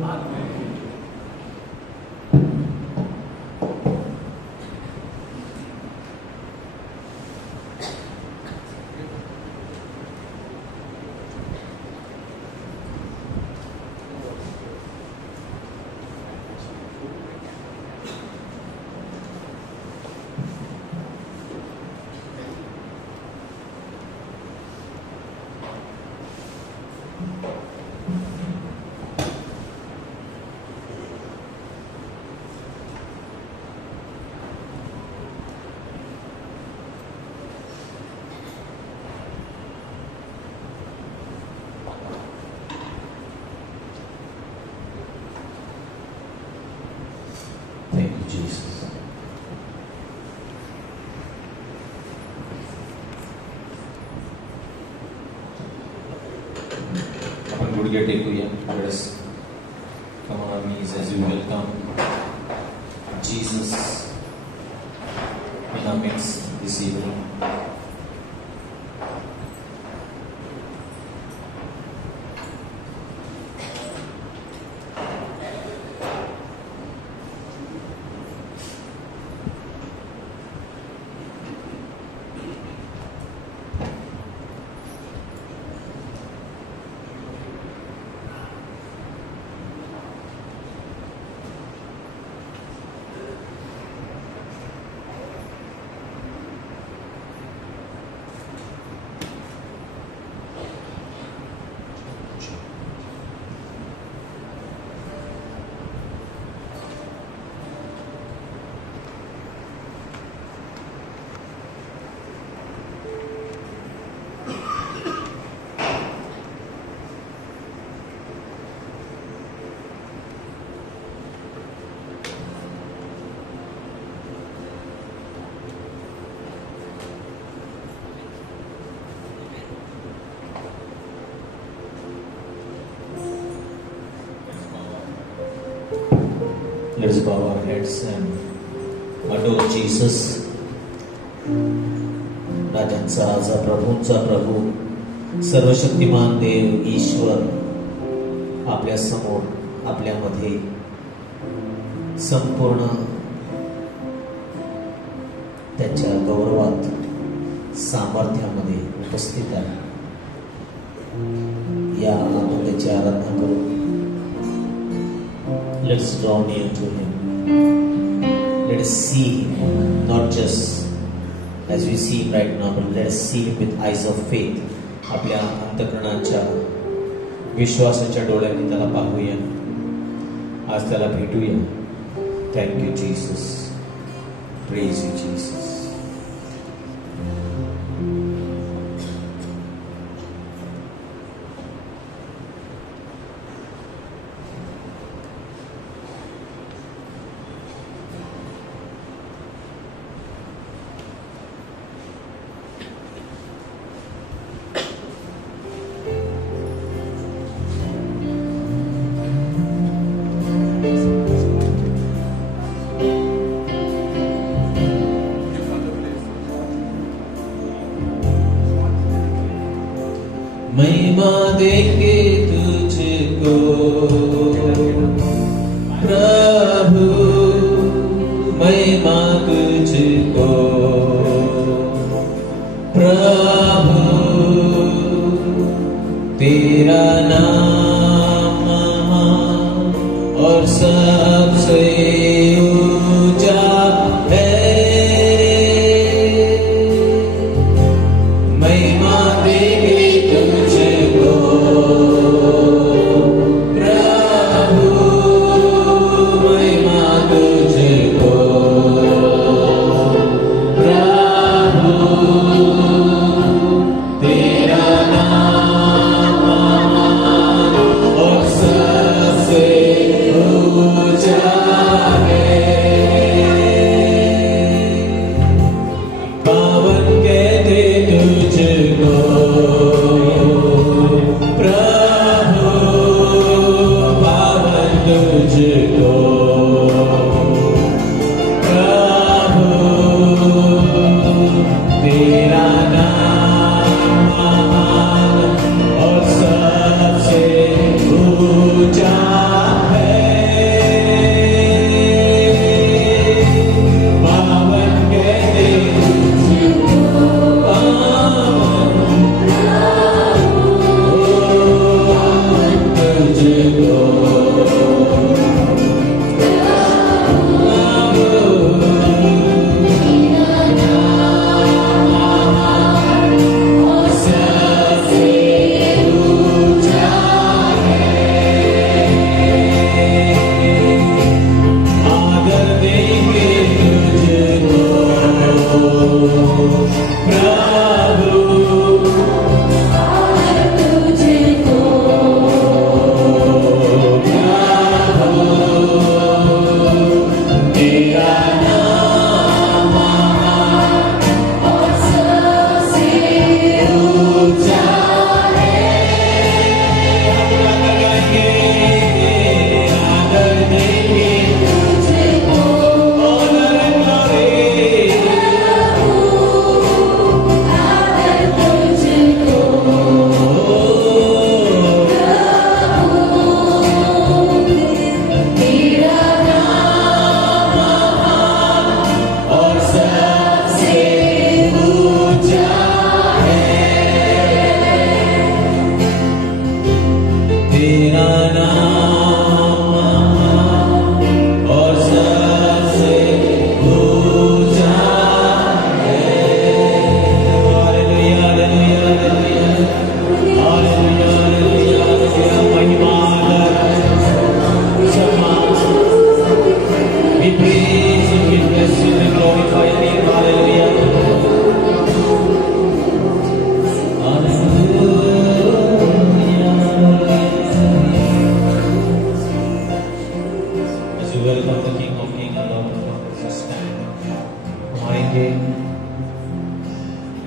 Thank you, Jesus. आपण गुडघे टेकूया. Let us come on our knees as we welcome Jesus in our midst this evening. Let us bow our heads and adore Jesus. राजांचा राजा, प्रभूंचा प्रभू, सर्वशक्तिमान देव ईश्वर आपल्या समोर, आपल्यामध्ये संपूर्ण त्याच्या गौरवात, सामर्थ्यामध्ये उपस्थित आहे. या आपण त्याची आराधना करू. Let's draw near to Him. Let us see Him, not just as we see Him right now, but let us see Him with eyes of faith. आपल्या अंतःकरणाच्या विश्वासाच्या डोळ्यांनी त्याला पाहूया. आज त्याला भेटूया. Thank you, Jesus. Praise you, Jesus.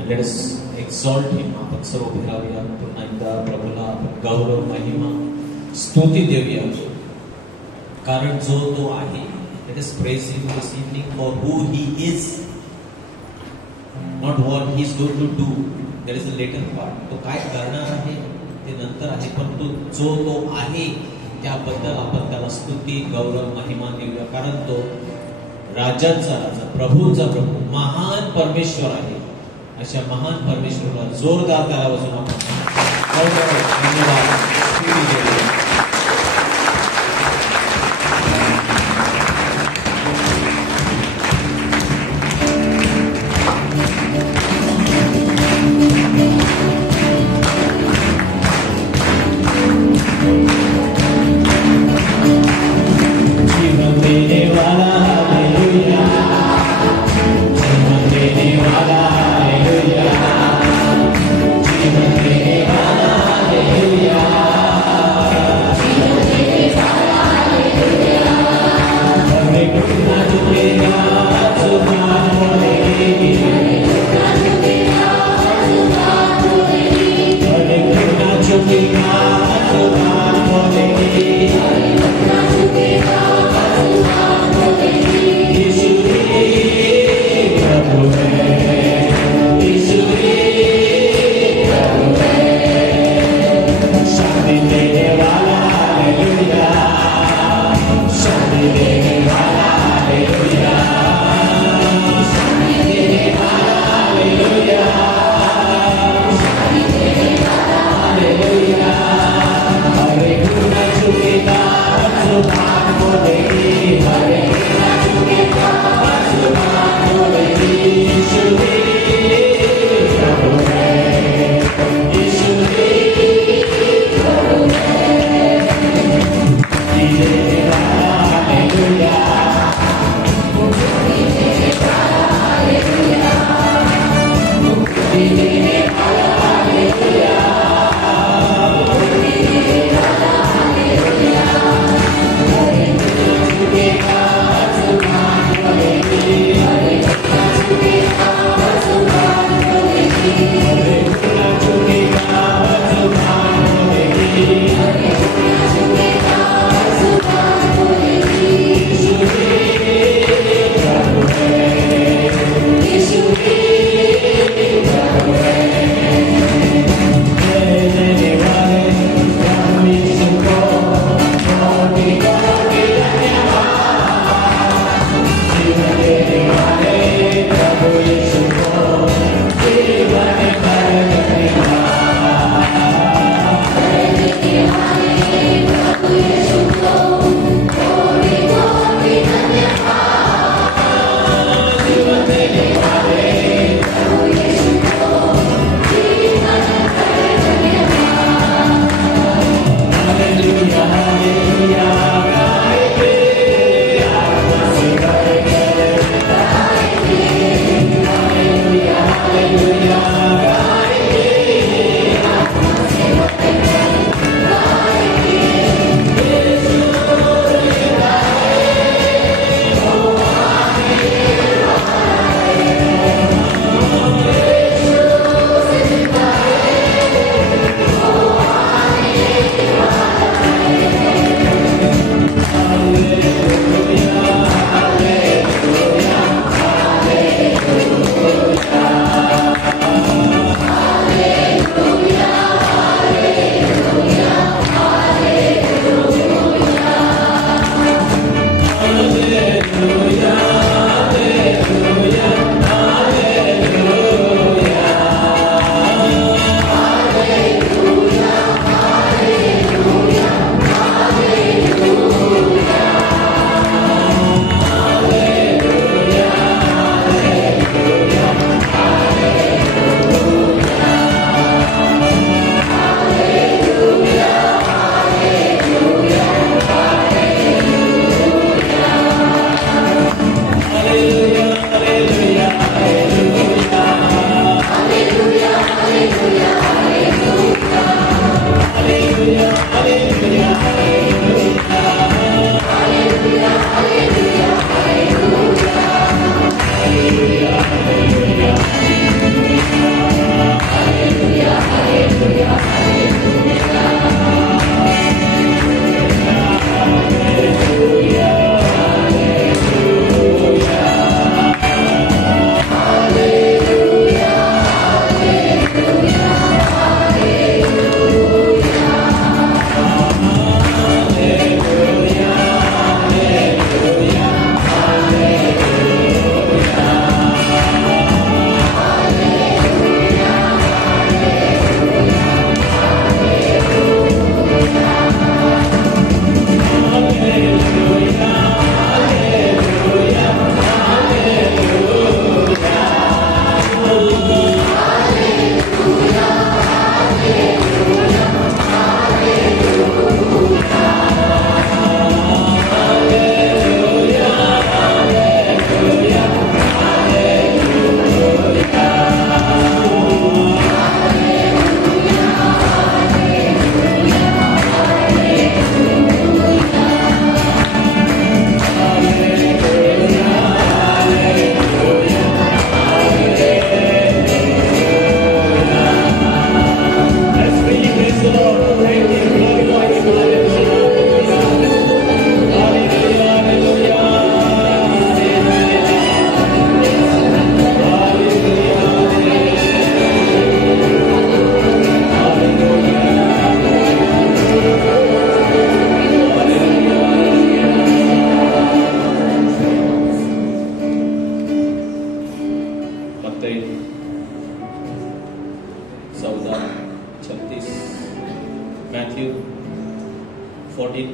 Let us exalt him. आपण सर्व उभे राहूया. पुन्हा एकदा प्रभूला आपण गौरव महिमा स्तुती देऊया, कारण जो तो आहे. Let us praise him this evening for who he is, not what he is going to do. There is a later part. तो काय करणार आहे ते नंतर आहे, परंतु जो तो आहे त्याबद्दल आपण त्याला स्तुती गौरव महिमा देऊया, कारण तो राजांचा राजा प्रभूंचा प्रभू महान परमेश्वर आहे. अशा महान परमेश्वराला जोरदार त्याला वाजून आपण धन्यवाद स्तुती देऊया. Hallelujah.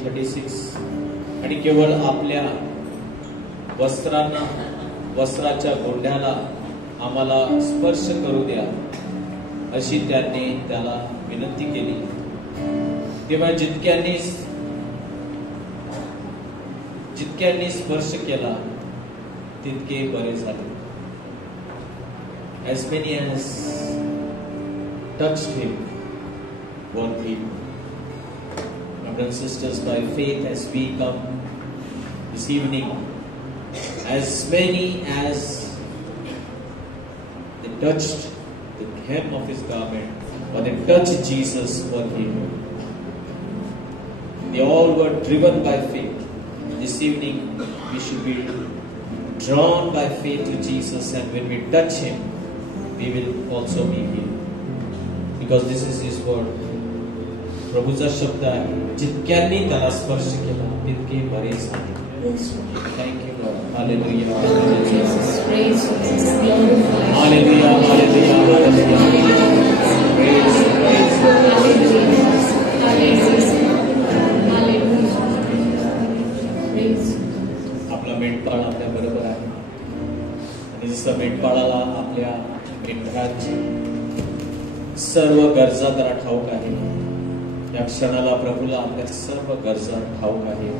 36. आणि केवळ आपल्या वस्त्राच्या गोंड्याला आम्हाला स्पर्श करू द्या अशी त्यांनी त्याला विनंती केली. तेव्हा जितक्यांनी स्पर्श केला तितके बरे झाले. As many as touched him were healed. Brothers and sisters, by faith as we come this evening, as many as they touched the hem of his garment, or they touched Jesus, were healed. They all were driven by faith. This evening we should be drawn by faith to Jesus, and when we touch him, we will also be healed. Because this is his word. प्रभूचा शब्द आहे, जितक्यांनी त्याला स्पर्श केला तितके बरे झाले. Thank you Lord. Hallelujah. Jesus, praise Jesus, glorify. Hallelujah. Hallelujah. Hallelujah. Praise, praise. आपला मेंढपाळ आपल्या बरोबर आहे. आणि जसं मेंढपाळाला आपल्या मेंढराची सर्व गरजा त्याला ठाऊक आहे, या क्षणाला प्रभूला आपल्या सर्व गरजा ठाऊक आहे.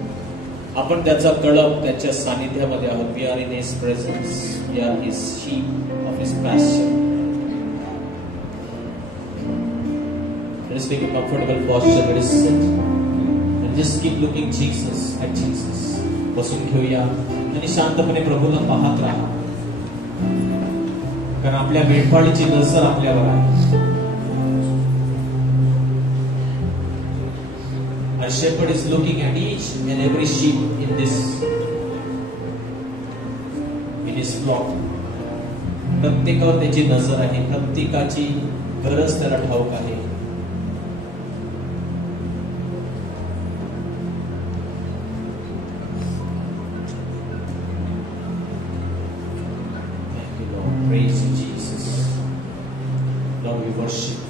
आपण त्याचा कळप त्याच्या सानिध्यामध्ये आहोत. We are in his presence. We are his sheep of his pasture. Let us take a comfortable posture. Let us sit and just keep looking at Jesus. बसून घेऊया आणि शांतपणे प्रभूला पाहत राहा, कारण आपल्या मेंढपाळीची नजर आपल्यावर आहे. Our shepherd is looking at each and every sheep in his flock. प्रत्येकावर त्याची नजर आहे, प्रत्येकाची गरज त्याला ठाऊक आहे. Thank you, Lord. Praise you, Jesus. Lord, we worship you.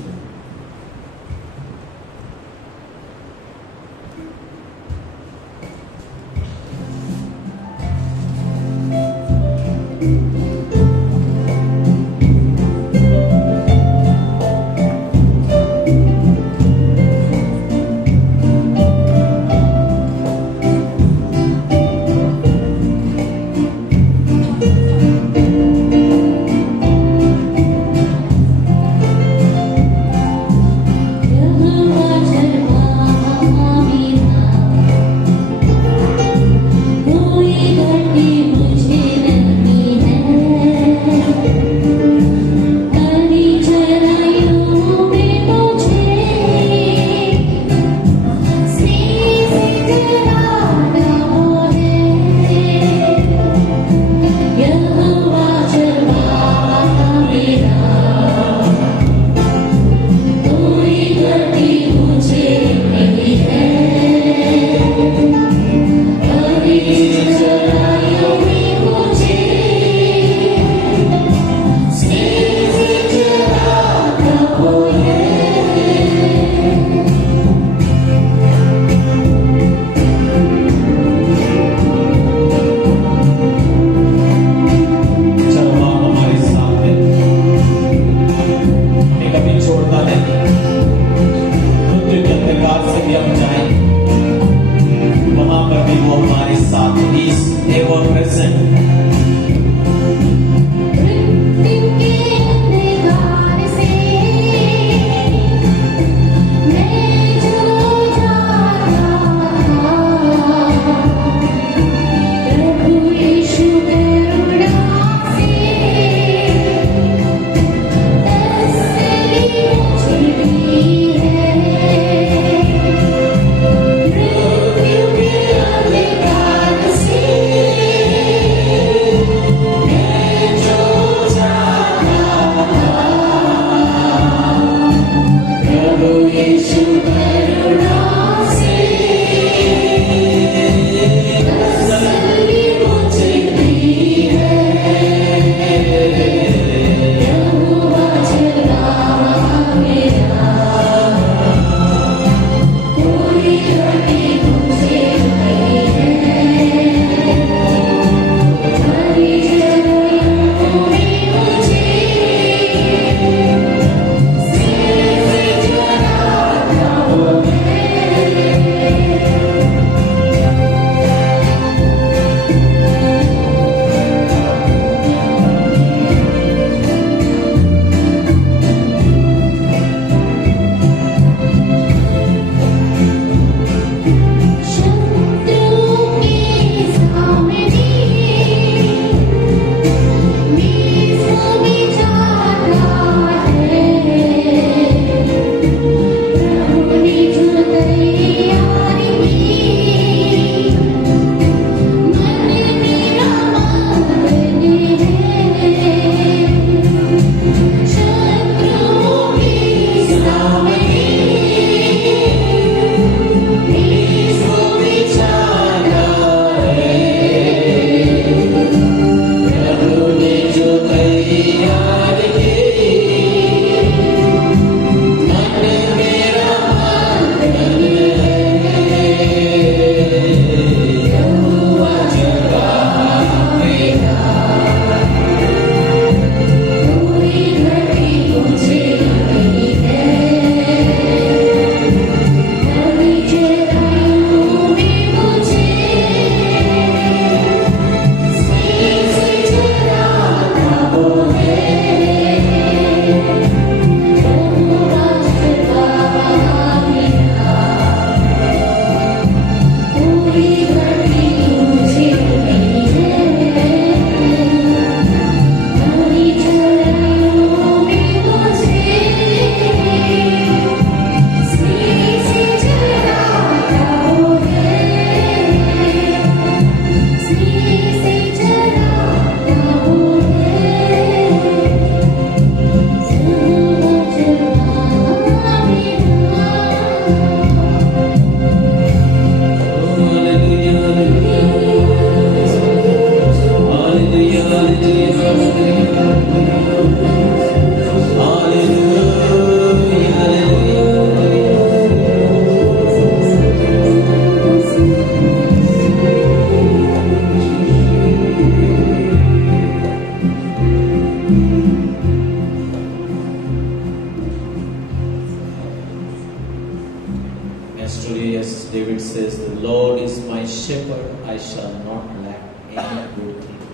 The Lord is my shepherd, I shall not lack any good thing.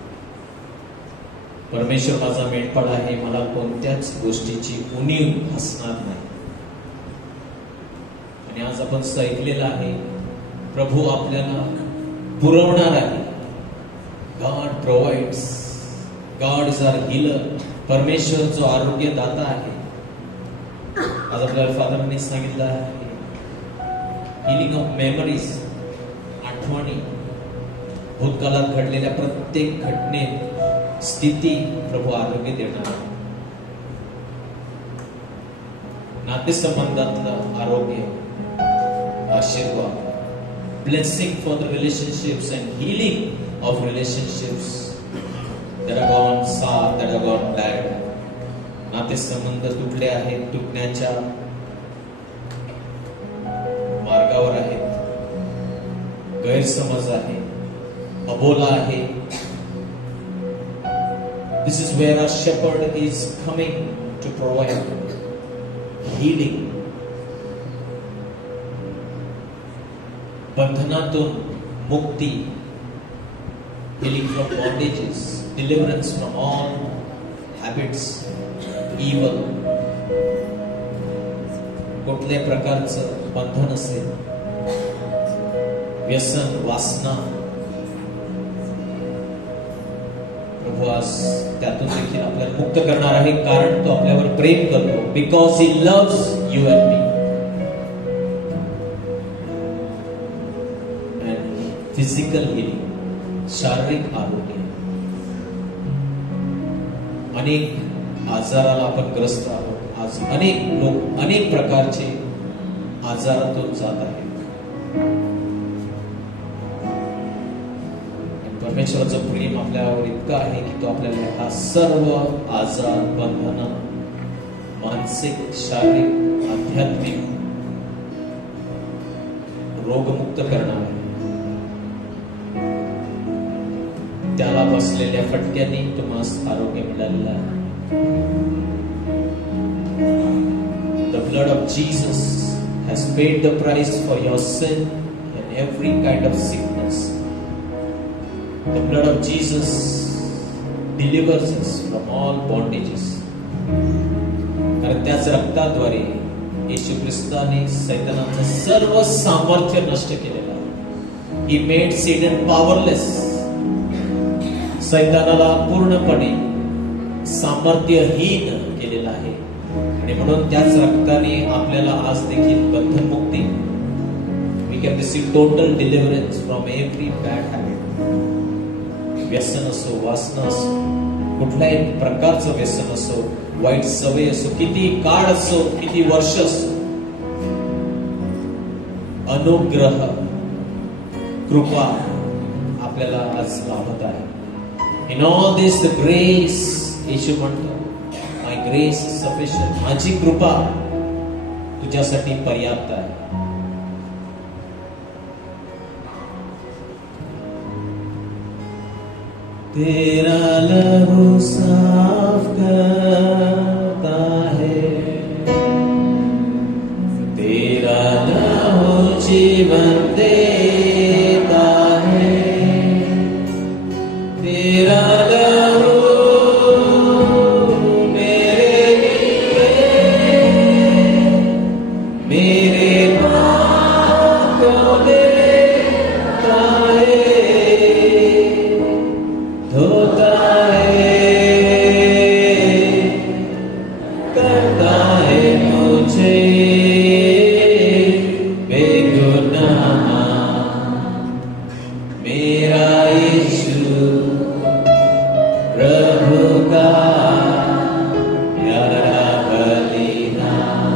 परमेश्वर माझा मेंढपाळ आहे, मला कोणत्याच गोष्टीची उणीव भासणार नाही. आणि आज आपण ऐकलेलं आहे, प्रभू आपल्याला पुरवणार आहे. God provides. God is our healer. परमेश्वर जो आरोग्यदाता आहे. आज आपल्याला फादरने सांगितलं आहे, हिलिंग ऑफ मेमरीज, आठवणी, भूतकाळात घडलेल्या प्रत्येक घटनेत स्थिती प्रभू आरोग्य देणार आहे. नातेसंबंधातलं आरोग्य, आशीर्वाद, blessing for the relationships and healing of relationships that have gone sour, that have gone bad. नातेसंबंध तुटले आहेत, तुटण्याच्या मार्गावर आहेत, गैरसमज आहे, अबोला आहे. This is where our shepherd is coming to provide healing. बंधनातून मुक्ती, healing from bondages, deliverance from all habits, evil. कुठल्याही प्रकारचं बंधन असेल, व्यसन, वासना, प्रभू आज त्यातून देखील आपल्याला मुक्त करणार आहे. कारण तो आपल्यावर प्रेम करतो. Because he loves you and me. And physical healing, शारीरिक आरोग्य. अनेक आजाराला आपण ग्रस्त आहोत. आज अनेक लोक अनेक प्रकारचे आजारातून जात आहेत. परमेश्वराचं प्रेम आपल्यावर इतकं आहे की तो आपल्याला हा सर्व आजार, बंधन, मानसिक, शारीरिक, आध्यात्मिक रोगमुक्त करणार आहे. त्याला बसलेल्या फटक्यांनी तुम्हाला आरोग्य मिळालेलं आहे. The blood of Jesus has paid the price for your sin and every kind of sickness. The blood of Jesus delivers us from all bondages. कारण त्याच रक्ताद्वारे येशू ख्रिस्ताने सैतानाचं सर्व सामर्थ्य नष्ट केलेलं आहे. He made Satan powerless. सैतानाला पूर्णपणे सामर्थ्यहीन केलेलं आहे. आणि म्हणून त्याच रक्ताने आपल्याला आज देखील बंधनमुक्ती. We can receive total deliverance from every bad habit. व्यसन असो, वासना असो, कुठल्याही प्रकारचं व्यसन असो, वाईट सवय असो, किती काळ असो, किती वर्ष असो, अनुग्रह, कृपा आपल्याला आज लाभत आहे. In all this the grace, येशू म्हणतो, my grace is sufficient. माझी कृपा तुझ्यासाठी पर्याप्त आहे. तेरा लहू साफ करता है, तेरा लहू जीवन देता है, तेरा लहू मेरे लिए, मेरे पाप को देता है, धोता है, करता है मुझे बेगुनाह. मेरा यीशु प्रभु का प्यारा बलिदान.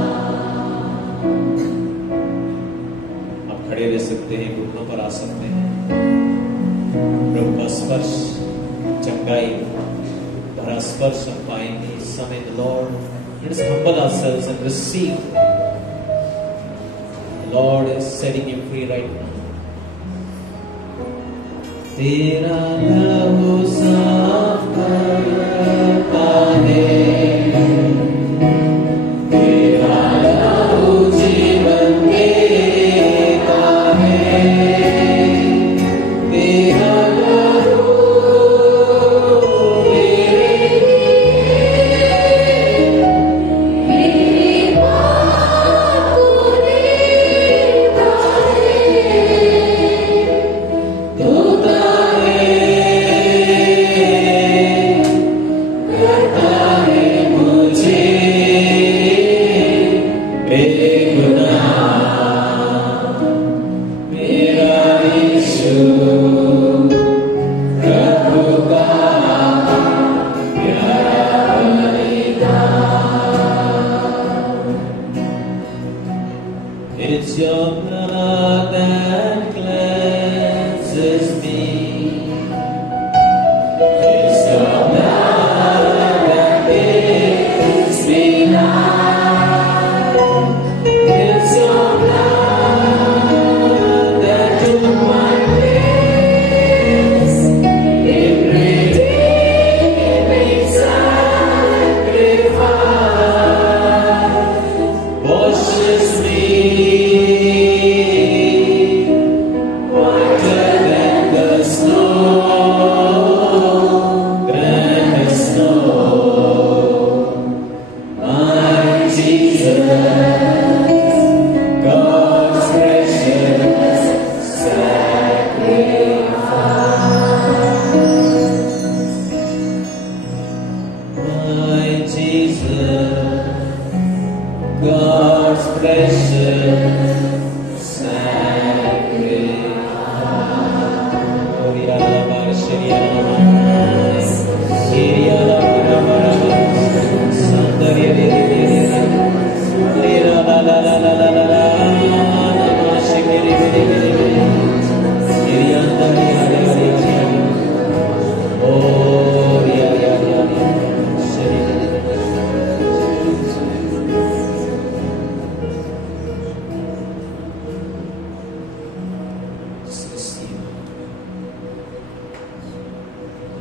आप खड़े रह सकते हैं, घुटनों पर आ सकते हैं. प्रभु का स्पर्श, चंगाई भरा स्पर्श हम पाएंगे इस समय. The Lord, let us humble ourselves and receive. The Lord is setting you free right now. तेरा लहू साफ करता है, तेरा लहू जीवन देता है,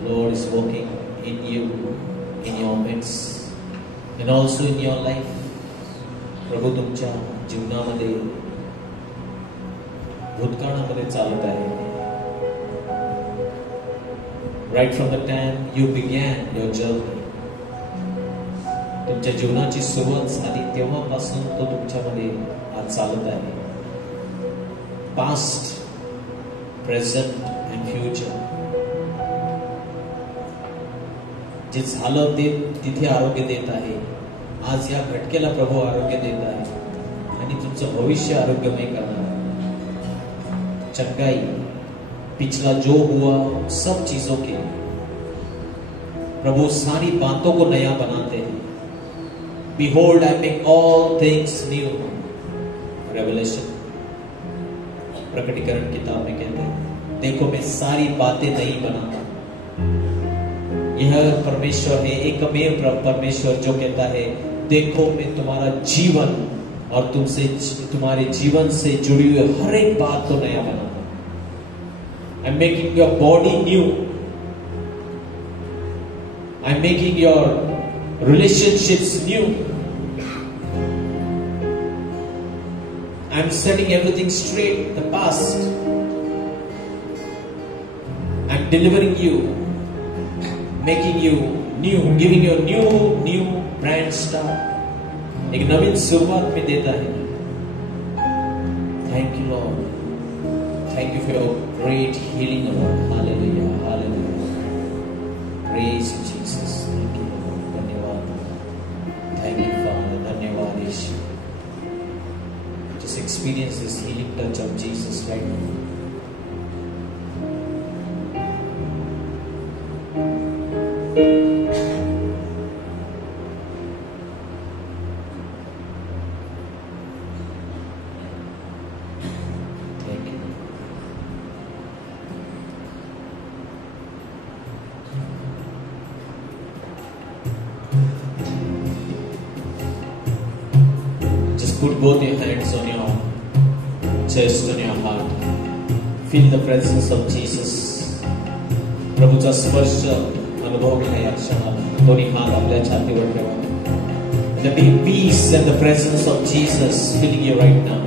Lord is working in you, in your midst, and also in your life. प्रभू तुमच्या जीवनामध्ये भूतकाळामध्ये चालत आहे. Right from the time you began your journey, तुमच्या जीवनाची सुरुवात झाली तेव्हापासून तो तुमच्यामध्ये आज चालत आहे. Past, present and future. जे झालं ते तिथे आरोग्य देत आहे. आज या घटकेला प्रभू आरोग्य देत आहे आणि तुमचं भविष्य आरोग्यमय करणार आहे. चंगाई, पिछला जो हुआ सब चीजों के प्रभु सारी बातों को नया बनाते हैं. Behold, I make all things new. Revelation, प्रकटीकरण किताब में कहते हैं, देखो मैं सारी बातें नई बनाता. यह परमेश्वर है, एकमेव परमेश्वर जो कहता है, देखो मैं तुम्हारा जीवन और तुमसे तुम्हारे जीवन से जुड़ी हुई हर एक बात को नया बनाता. I'm making your body new. I'm making your relationships new. I'm setting everything straight, the past. I'm delivering you, making you new, giving you a new brand start. एक नवीन शुरुआत में देता है. Thank you, Lord. Thank you for your great healing, Lord. Hallelujah, hallelujah. Praise you, Jesus. Thank you, Lord. धन्यवाद. Thank you, Father. धन्यवाद यीशु. Just experience this healing touch of Jesus right now. Put both your hands on your chest, on your heart. Feel the presence of Jesus. प्रभूचा स्पर्श अनुभव घ्या या क्षणाला. दोन्ही हात आपल्या छातीवर ठेवा. Let the peace and the presence of Jesus filling you right now.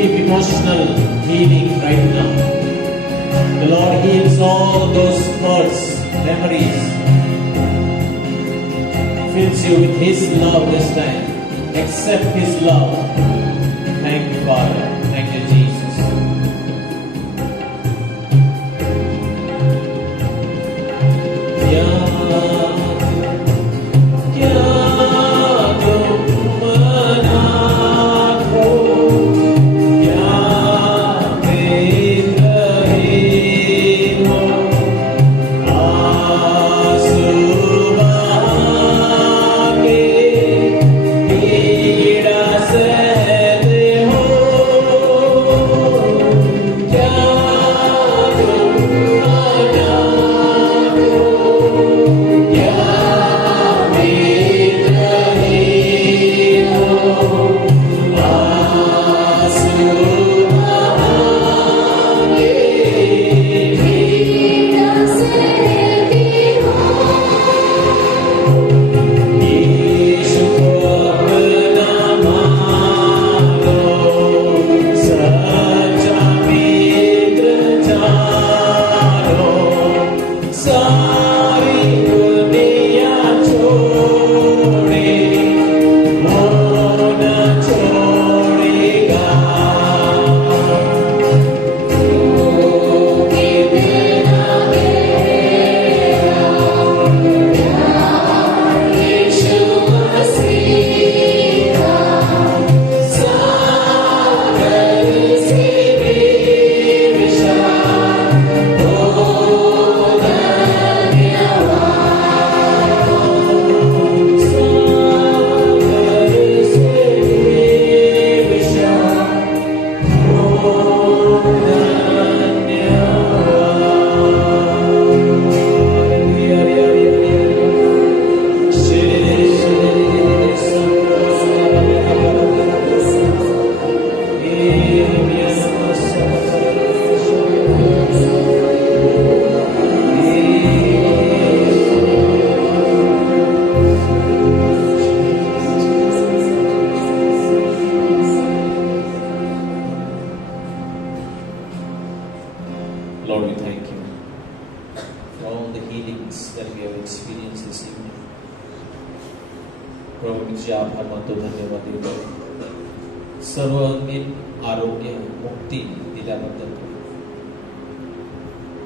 receive emotional healing right now. The Lord heals all those hurts, memories. Fills you with His love this time. Accept His love. Thank you, Father. Thank you, Jesus.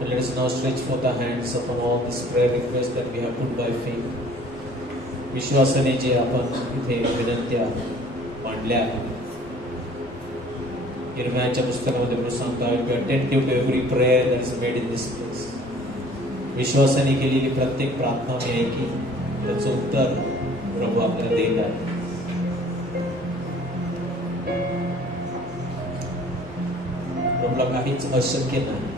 Let us now stretch forth our hands upon all these prayer requests that we have put by faith. विश्वासाने जे आपण इथे विनंत्या मांडल्या आहेत. यिर्मयाच्या पुस्तकामध्ये प्रभू सांगतात, "Be attentive to every prayer that is made in this place." विश्वासाने केलेली प्रत्येक प्रार्थना मी ऐकी, त्याचं उत्तर प्रभू आपल्याला देत आहे. प्रभूला काहीच अशक्य नाही.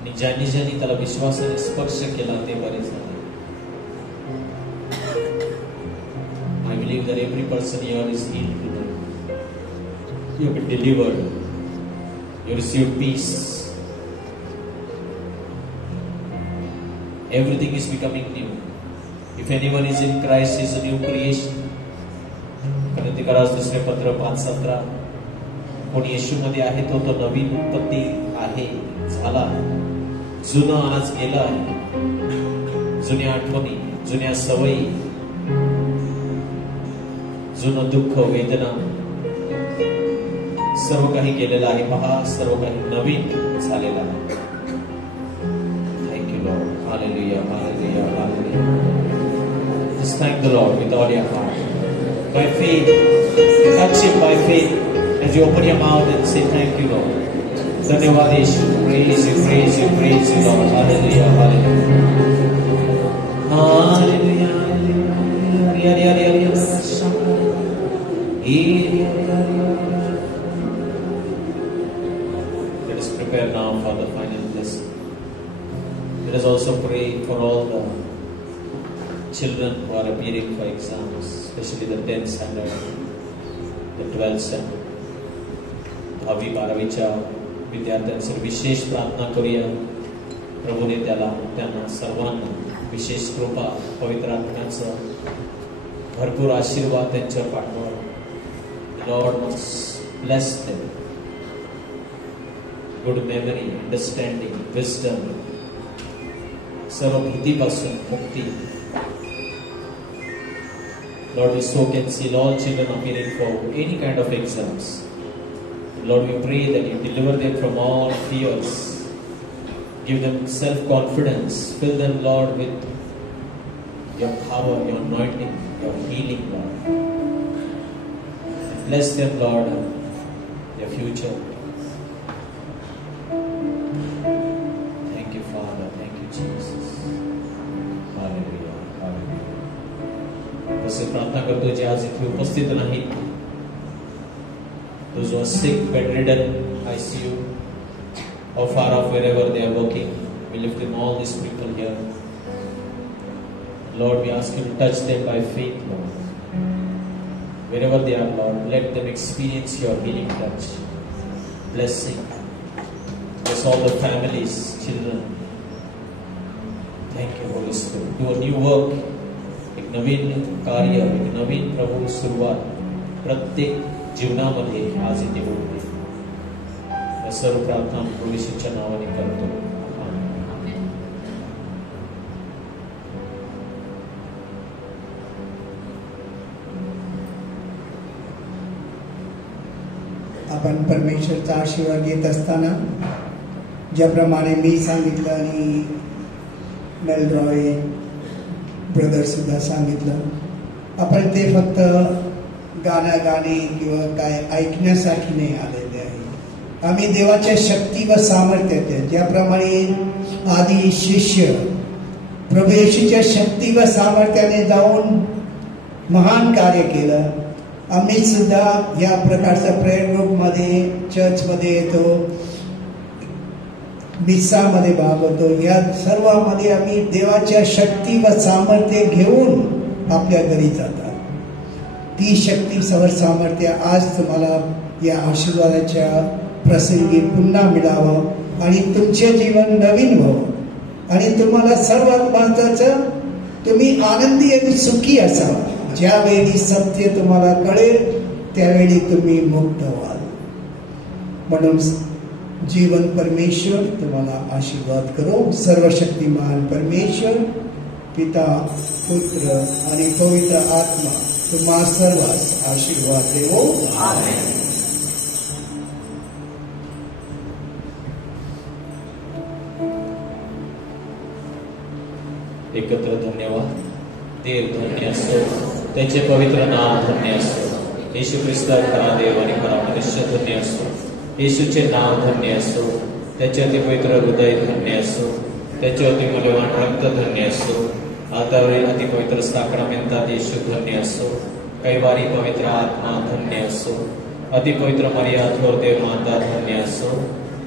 आणि ज्यांनी ज्यांनी त्याला विश्वासाने स्पर्श केला ते बरे झाले. I believe that every person here is healed today. You have been delivered. You receive peace. Everything is becoming new. If anyone is in Christ, he is a new creation. कोरिन्थियरास दुसरे पत्र 5:17. कोणी येशूमध्ये आहे तो नवीन उत्पत्ती आहे, झाला. जुनं आज गेलं आहे. जुन्या आठवणी, जुन्या सवयी, जुनं दुःख, वेदना सर्व काही गेलेलं आहे. पहा, सर्व काही नवीन झालेलं आहे. Thank you Lord. Hallelujah, hallelujah, hallelujah. Just thank the Lord with all your heart. By faith, touch Him by faith. As you open your mouth and say, "Thank you, Lord." धन्यवाद यीशु. Praise you, praise you, praise you, Lord. Hallelujah, hallelujah. Hallelujah, hallelujah. Let us prepare now for the final blessing. Let us also pray for all the children who are appearing for exams, especially the 10th standard, the 12th standard. 10वी-12वीच्या विद्यार्थ्यांसाठी विशेष प्रार्थना करूया. प्रभूने त्यांना सर्वांना विशेष कृपा, पवित्र आत्म्याचा भरपूर आशीर्वाद त्यांच्यावर पाठवा. Lord must Bless them. Good memory, understanding, wisdom. सर्व भीतीपासून मुक्ती. Lord, we so can see all children appearing for any kind of exams. Lord, we pray that you deliver them from all fears. Give them self-confidence. Fill them, Lord, with your power, your anointing, your healing, Lord. Bless them, Lord, their future. Thank you, Father. Thank you, Jesus. Hallelujah. Hallelujah. तसे प्रार्थना करतो जे आज इथे उपस्थित नाहीत. Those who are sick, bedridden, ICU, or far off wherever they are working, we lift them, all these people here. Lord, we ask you to touch them by faith, Lord. Wherever they are, Lord, let them experience your healing touch. Blessing. Bless all the families, children. Thank you, Holy Spirit. Do a new work. एक नवीन कार्य, एक नवीन प्रभू सुरुवात प्रत्येक जीवनामध्ये आज इथे होते. या सर्व प्रार्थना प्रभू येशूच्या नावाने करतो. आपण परमेश्वरचा आशीर्वाद घेत असताना ज्याप्रमाणे मी सांगितलं आणि मेलरॉय ब्रदर सुद्धा सांगितलं, आपण ते फक्त गाणं गाणे किंवा काय ऐकण्यासाठी नाही आलेले आहे. आम्ही देवाच्या शक्ती व सामर्थ्याच्या ज्याप्रमाणे आधी शिष्य प्रभू येशूच्या शक्ती व सामर्थ्याने जाऊन महान कार्य केलं, आम्ही सुद्धा या प्रकारच्या प्रेयर ग्रुपमध्ये चर्चमध्ये येतो, मिसामध्ये भाग होतो. या सर्वांमध्ये आम्ही देवाच्या शक्ती व सामर्थ्य घेऊन आपल्या घरी जातात. ती शक्ती सवर सामर्थ्य आज तुम्हाला या आशीर्वादाच्या प्रसंगी पुन्हा मिळावं आणि तुमचे जीवन नवीन व्हावं आणि तुम्हाला सर्वात महत्वाचं तुम्ही आनंदी आणि सुखी असावा. ज्यावेळी सत्य तुम्हाला कळेल त्यावेळी तुम्ही मुक्त व्हाल. म्हणून जीवन परमेश्वर तुम्हाला आशीर्वाद करो. सर्वशक्तिमान परमेश्वर पिता पुत्र आणि पवित्र आत्मा तुम्हा सर्वांस आशीर्वाद देवो. आमेन. एकत्र धन्यवाद. देव धन्य असो, त्याचे पवित्र नाव धन्य असो. येशू ख्रिस्त खरा देव आणि खरा मनुष्य धन्य असो. येशूचे नाव धन्य असो, त्याचे अति पवित्र हृदय धन्य असो, त्याचे अति मूल्यवान रक्त धन्य असो. आतावरील अति पवित्र साक्रामेंतात येशू धन्य असो. कैवारी पवित्र आत्मा धन्य असो. अति पवित्र मरिया थोर देव माता धन्य असो.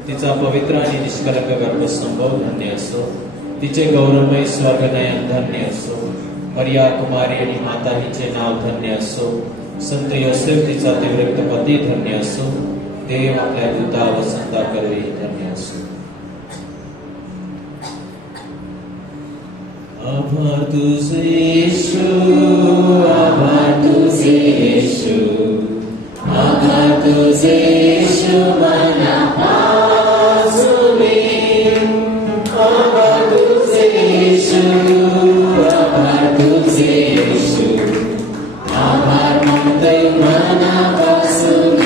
तिचा पवित्र आणि निष्कलंक गर्भसंभव धन्य असो. तिचे गौरवमय स्वर्गनयन धन्य असो. मरिया कुमारी आणि माता हिचे नाव धन्य असो. संत योसेफ तिचा तीव्रक्त पती धन्य असो. देव आपल्या दूता वसंता करवी धन्य असो. आभार तुझे येशू, आभार तुझे येशू, आभार तुझे येशू मनापासून. आभार तुझे येशू, आभार तुझे येशू, आभार म्हणतोय मनापासून.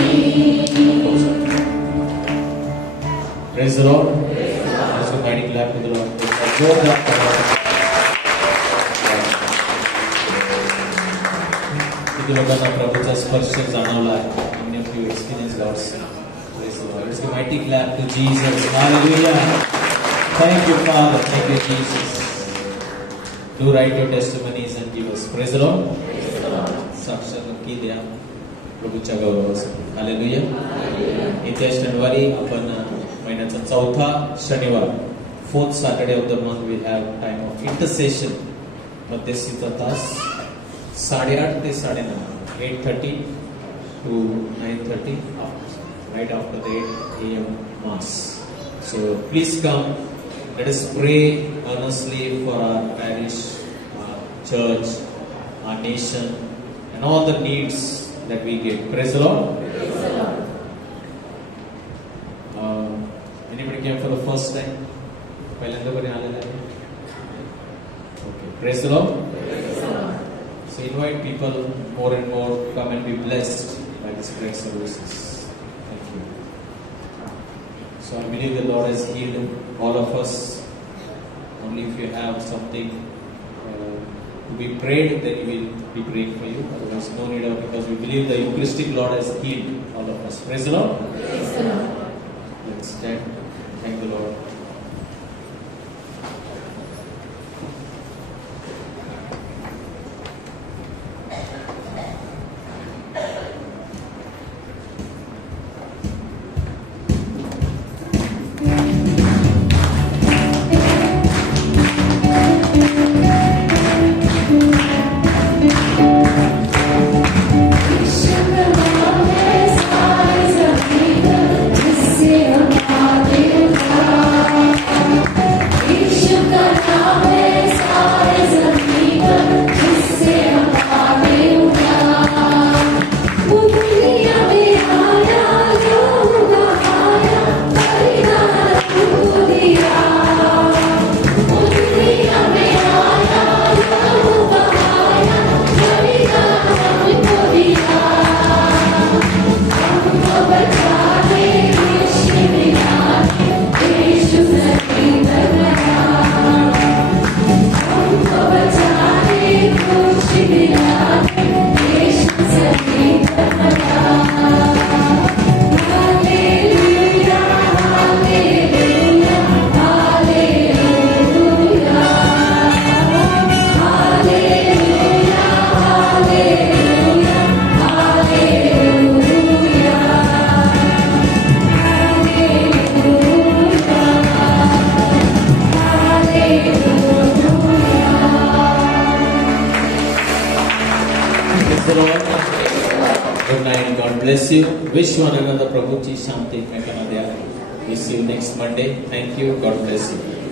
Praise the Lord. Let's go mighty clap to the Lord. किती लोकांना प्रभूचा स्पर्श जाणवला आहे. Many of you experience God's praise the Lord. Let's go mighty clap to Jesus. Hallelujah. Thank you, Father. Thank you, Jesus. Do write your testimonies and give us. Praise the Lord. साक्षात नक्की द्या प्रभूच्या गौरवासाठी. Hallelujah. येत्या शनिवारी आपण महिन्याचा चौथा शनिवार, 4th Saturday of the month, we have time of intercession. मध्यस्थीचा तास 8:30 ते 9:30, 8:30 to 9:30, right after the 8 a.m. mass. So please come. Let us pray earnestly for our parish, our church, our nation, and all the needs that we get. Praise the Lord. Praise the Lord. Anybody came for the first time? पहिल्यांदा कोणी आलेलं आहे? Okay. Praise the Lord. So invite people more and more to come and be blessed by these prayer services. Thank you. So I believe the Lord has healed all of us. Only if you have something to be prayed, then we will be praying for you. Otherwise, no need of, because we believe the Eucharistic Lord has healed all of us. Praise the Lord. Praise the Lord. Let's stand. Thank the Lord. Bless you. Wish one another Prabhuji Shanti Mekana. We see you next Monday. Thank you. God bless you.